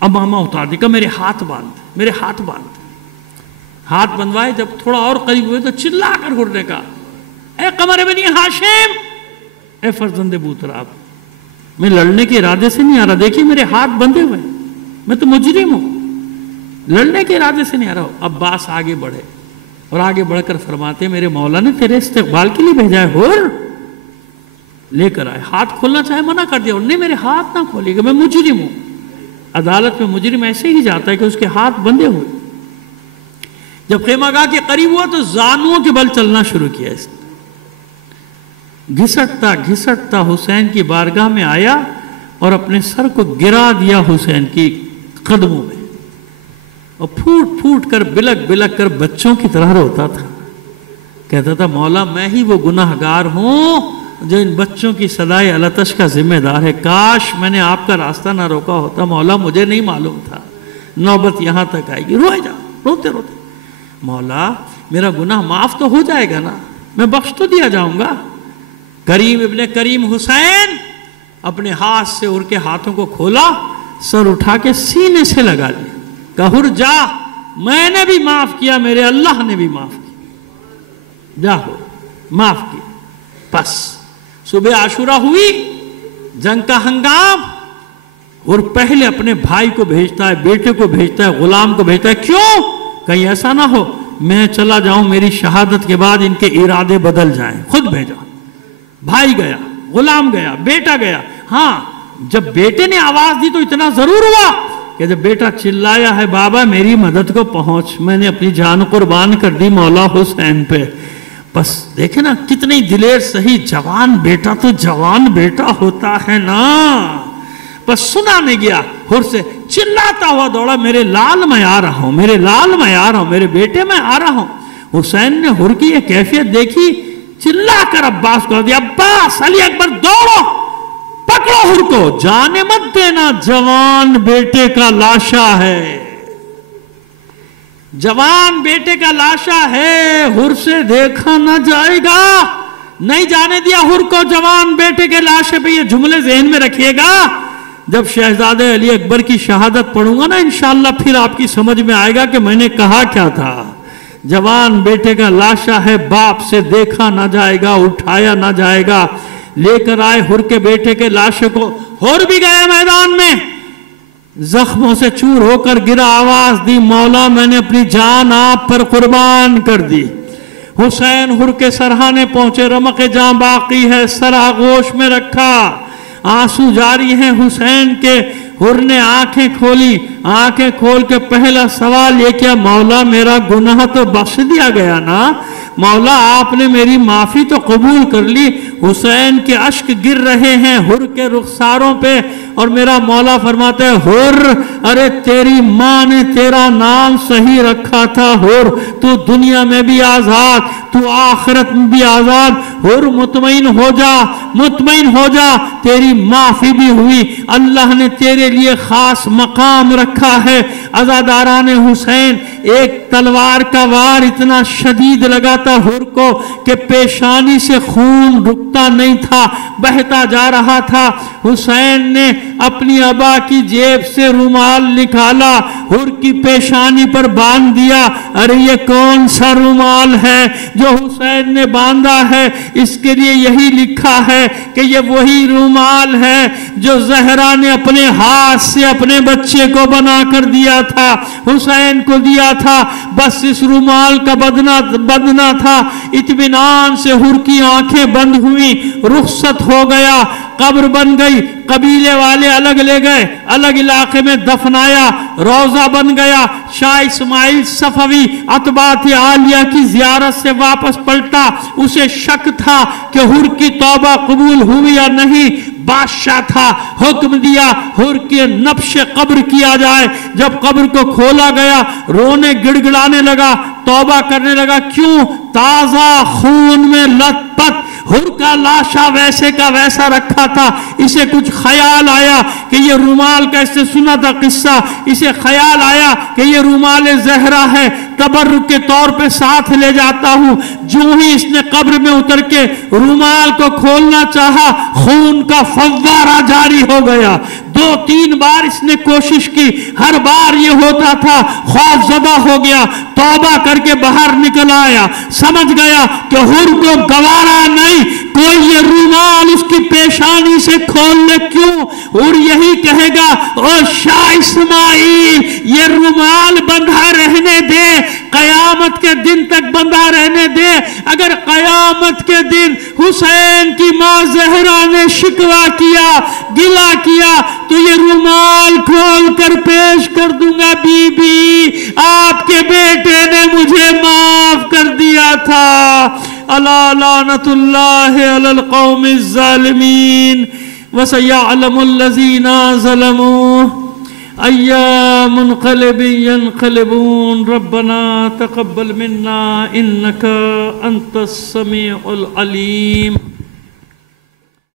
امامہ اتار دی، کہا میرے ہاتھ باندھ، میرے ہاتھ باندھ۔ ہاتھ بندوائے، جب تھوڑا اور قریب ہوئے تو چلا کر حر نے کہا اے قمر بنی ہاشم، اے فرزند بوطلحہ، میں لڑنے کے ارادے سے نہیں آ رہا، دیکھیے میرے ہاتھ بندھے ہوئے، میں تو مجرم ہوں، لڑنے کے ارادے سے نہیں آ رہا ہوں۔ عباس آگے بڑھے اور آگے بڑھ کر فرماتے میرے مولا نے تیرے استقبال کے لیے بھیجا ہے، حر لے کر آئے۔ ہاتھ کھولنا چاہے منع کر دیا، انہوں نے میرے ہاتھ نہ کھولے گا، میں مجرم ہوں۔ عدالت میں مجرم ایسے ہی جاتا ہے کہ اس کے ہاتھ بندھے ہوئے۔ جب خیمہ گاہ کے قریب ہوا تو زانوؤں کے بل چلنا شروع کیا اس نے۔ گھسٹتا گھسٹتا حسین کی بارگاہ میں آیا اور اپنے سر کو گرا دیا حسین کی قدموں میں، اور پھوٹ پھوٹ کر بلک بلک کر بچوں کی طرح روتا تھا، کہتا تھا مولا میں ہی وہ گناہگار ہوں جو ان بچوں کی صدائے التش کا ذمہ دار ہے، کاش میں نے آپ کا راستہ نہ روکا ہوتا مولا، مجھے نہیں معلوم تھا نوبت یہاں تک آئے گی۔ روئے جا، روتے روتے، مولا میرا گناہ معاف تو ہو جائے گا نا، میں بخش تو دیا جاؤں گا۔ کریم ابن کریم حسین اپنے ہاتھ سے ان کے ہاتھوں کو کھولا، سر اٹھا کے سینے سے لگا لیا، کہا حر جا، میں نے بھی معاف کیا، میرے اللہ نے بھی معاف کیا، جا ہو معاف کیا۔ بس صبح عاشورہ ہوئی، جنگ کا ہنگام، اور پہلے اپنے بھائی کو بھیجتا ہے، بیٹے کو بھیجتا ہے، غلام کو بھیجتا ہے، کیوں؟ کہیں ایسا نہ ہو میں چلا جاؤں، میری شہادت کے بعد ان کے ارادے بدل جائیں، خود بھیجا۔ بھائی گیا، غلام گیا، بیٹا گیا۔ ہاں جب بیٹے نے آواز دی تو اتنا ضرور ہوا کہ جب بیٹا چلایا ہے بابا میری مدد کو پہنچ، میں نے اپنی جان قربان کر دی مولا حسین پہ۔ بس دیکھیں نا کتنی دلیر صحیح، جوان بیٹا تو جوان بیٹا ہوتا ہے نا۔ بس سنا نہیں گیا، حر سے چلاتا ہوا دوڑا، میرے لال میں آ رہا ہوں، میرے لال میں آ رہا ہوں، میرے بیٹے میں آ رہا ہوں۔ حسین نے حر کی یہ کیفیت دیکھی، چلا کر عباس کو دیا، عباس علی اکبر دوڑو، پکڑو حر کو، جانے مت دینا، جوان بیٹے کا لاشا ہے، جوان بیٹے کا لاشا ہے، حر سے دیکھا نہ جائے گا۔ نہیں جانے دیا حر کو جوان بیٹے کے لاشے پہ۔ یہ جملے ذہن میں رکھیے گا، جب شہزادے علی اکبر کی شہادت پڑھوں گا نا انشاءاللہ پھر آپ کی سمجھ میں آئے گا کہ میں نے کہا کیا تھا۔ جوان بیٹے کا لاشا ہے، باپ سے دیکھا نہ جائے گا، اٹھایا نہ جائے گا۔ لے کر آئے حر کے بیٹے کے لاشے کو، حر بھی گیا میدان میں، زخموں سے چور ہو کر گرا، آواز دی مولا میں نے اپنی جان آپ پر قربان کر دی۔ حسین حر کے سرہانے پہنچے، رمق جان باقی ہے، سر آغوش میں رکھا، آنسو جاری ہیں حسین کے۔ حر نے آنکھیں کھولی، آنکھیں کھول کے پہلا سوال یہ کیا، مولا میرا گناہ تو بخش دیا گیا نا، مولا آپ نے میری معافی تو قبول کر لی۔ حسین کے اشک گر رہے ہیں حر کے رخساروں پہ، اور میرا مولا فرماتے ہیں حر، ارے تیری ماں نے تیرا نام صحیح رکھا تھا حر، تو دنیا میں بھی آزاد، تو آخرت میں بھی آزاد۔ حر مطمئن ہو جا، مطمئن ہو جا، تیری معافی بھی ہوئی، اللہ نے تیرے لیے خاص مقام رکھا ہے۔ عزاداران حسین، ایک تلوار کا وار اتنا شدید لگا تھا حر کو کہ پیشانی سے خون رکتا نہیں تھا، بہتا جا رہا تھا۔ حسین نے اپنی ابا کی جیب سے رومال نکالا، حر کی پیشانی پر باندھ دیا۔ ارے یہ کون سا رومال ہے جو حسین نے باندھا ہے؟ اس کے لیے یہی لکھا ہے کہ یہ وہی رومال ہے جو زہرا نے اپنے ہاتھ سے اپنے بچے کو بنا کر دیا تھا، حسین کو دیا تھا۔ بس اس رومال کا بدنا تھا۔ اطمینان سے حر کی آنکھیں بند ہوئی، رخصت ہو گیا، قبر بن گئی، قبیلے والے الگ لے گئے، الگ علاقے میں دفنایا، روضہ بن گیا۔ شاہ اسماعیل صفوی اتباعت عالیہ کی زیارت سے واپس پلٹا، اسے شک تھا کہ حر کی توبہ قبول ہوئی یا نہیں۔ بادشاہ تھا، حکم دیا حر کی نبش قبر کیا جائے۔ جب قبر کو کھولا گیا، رونے گڑ گڑانے لگا، توبہ کرنے لگا۔ کیوں؟ تازہ خون میں لت پت حر کا لاشا ویسے کا ویسا رکھا تھا۔ اسے کچھ خیال آیا کہ یہ رومال کا، اس سے سنا تھا قصہ، اسے خیال آیا کہ یہ رومال زہرا ہے، تبرک کے طور پہ ساتھ لے جاتا ہوں۔ جو ہی اس نے قبر میں اتر کے رومال کو کھولنا چاہا، خون کا فوارہ جاری ہو گیا، 2-3 بار اس نے کوشش کی، ہر بار یہ ہوتا تھا خوف زدہ ہو گیا، توبہ کر کے باہر نکل آیا، سمجھ گیا کہ حور کو گوارا نہیں کوئی یہ رومال اس کی پیشانی سے کھول لے، کیوں؟ اور یہی کہے گا او شاہ اسماعیل یہ رومال بندھا رہنے دے، قیامت کے دن تک بندھا رہنے دے، اگر قیامت کے دن حسین کی ماں زہرا نے شکوہ کیا، گلہ کیا، تو یہ رومال کھول کر پیش کر دوں گا، بی بی آپ کے بیٹے نے مجھے معاف کر دیا تھا۔ الا لعنت اللہ علی القوم الظالمین وسیعلم الذین ظلموا أي منقلب ينقلبون ربنا تقبل منا إنك أنت السميع العليم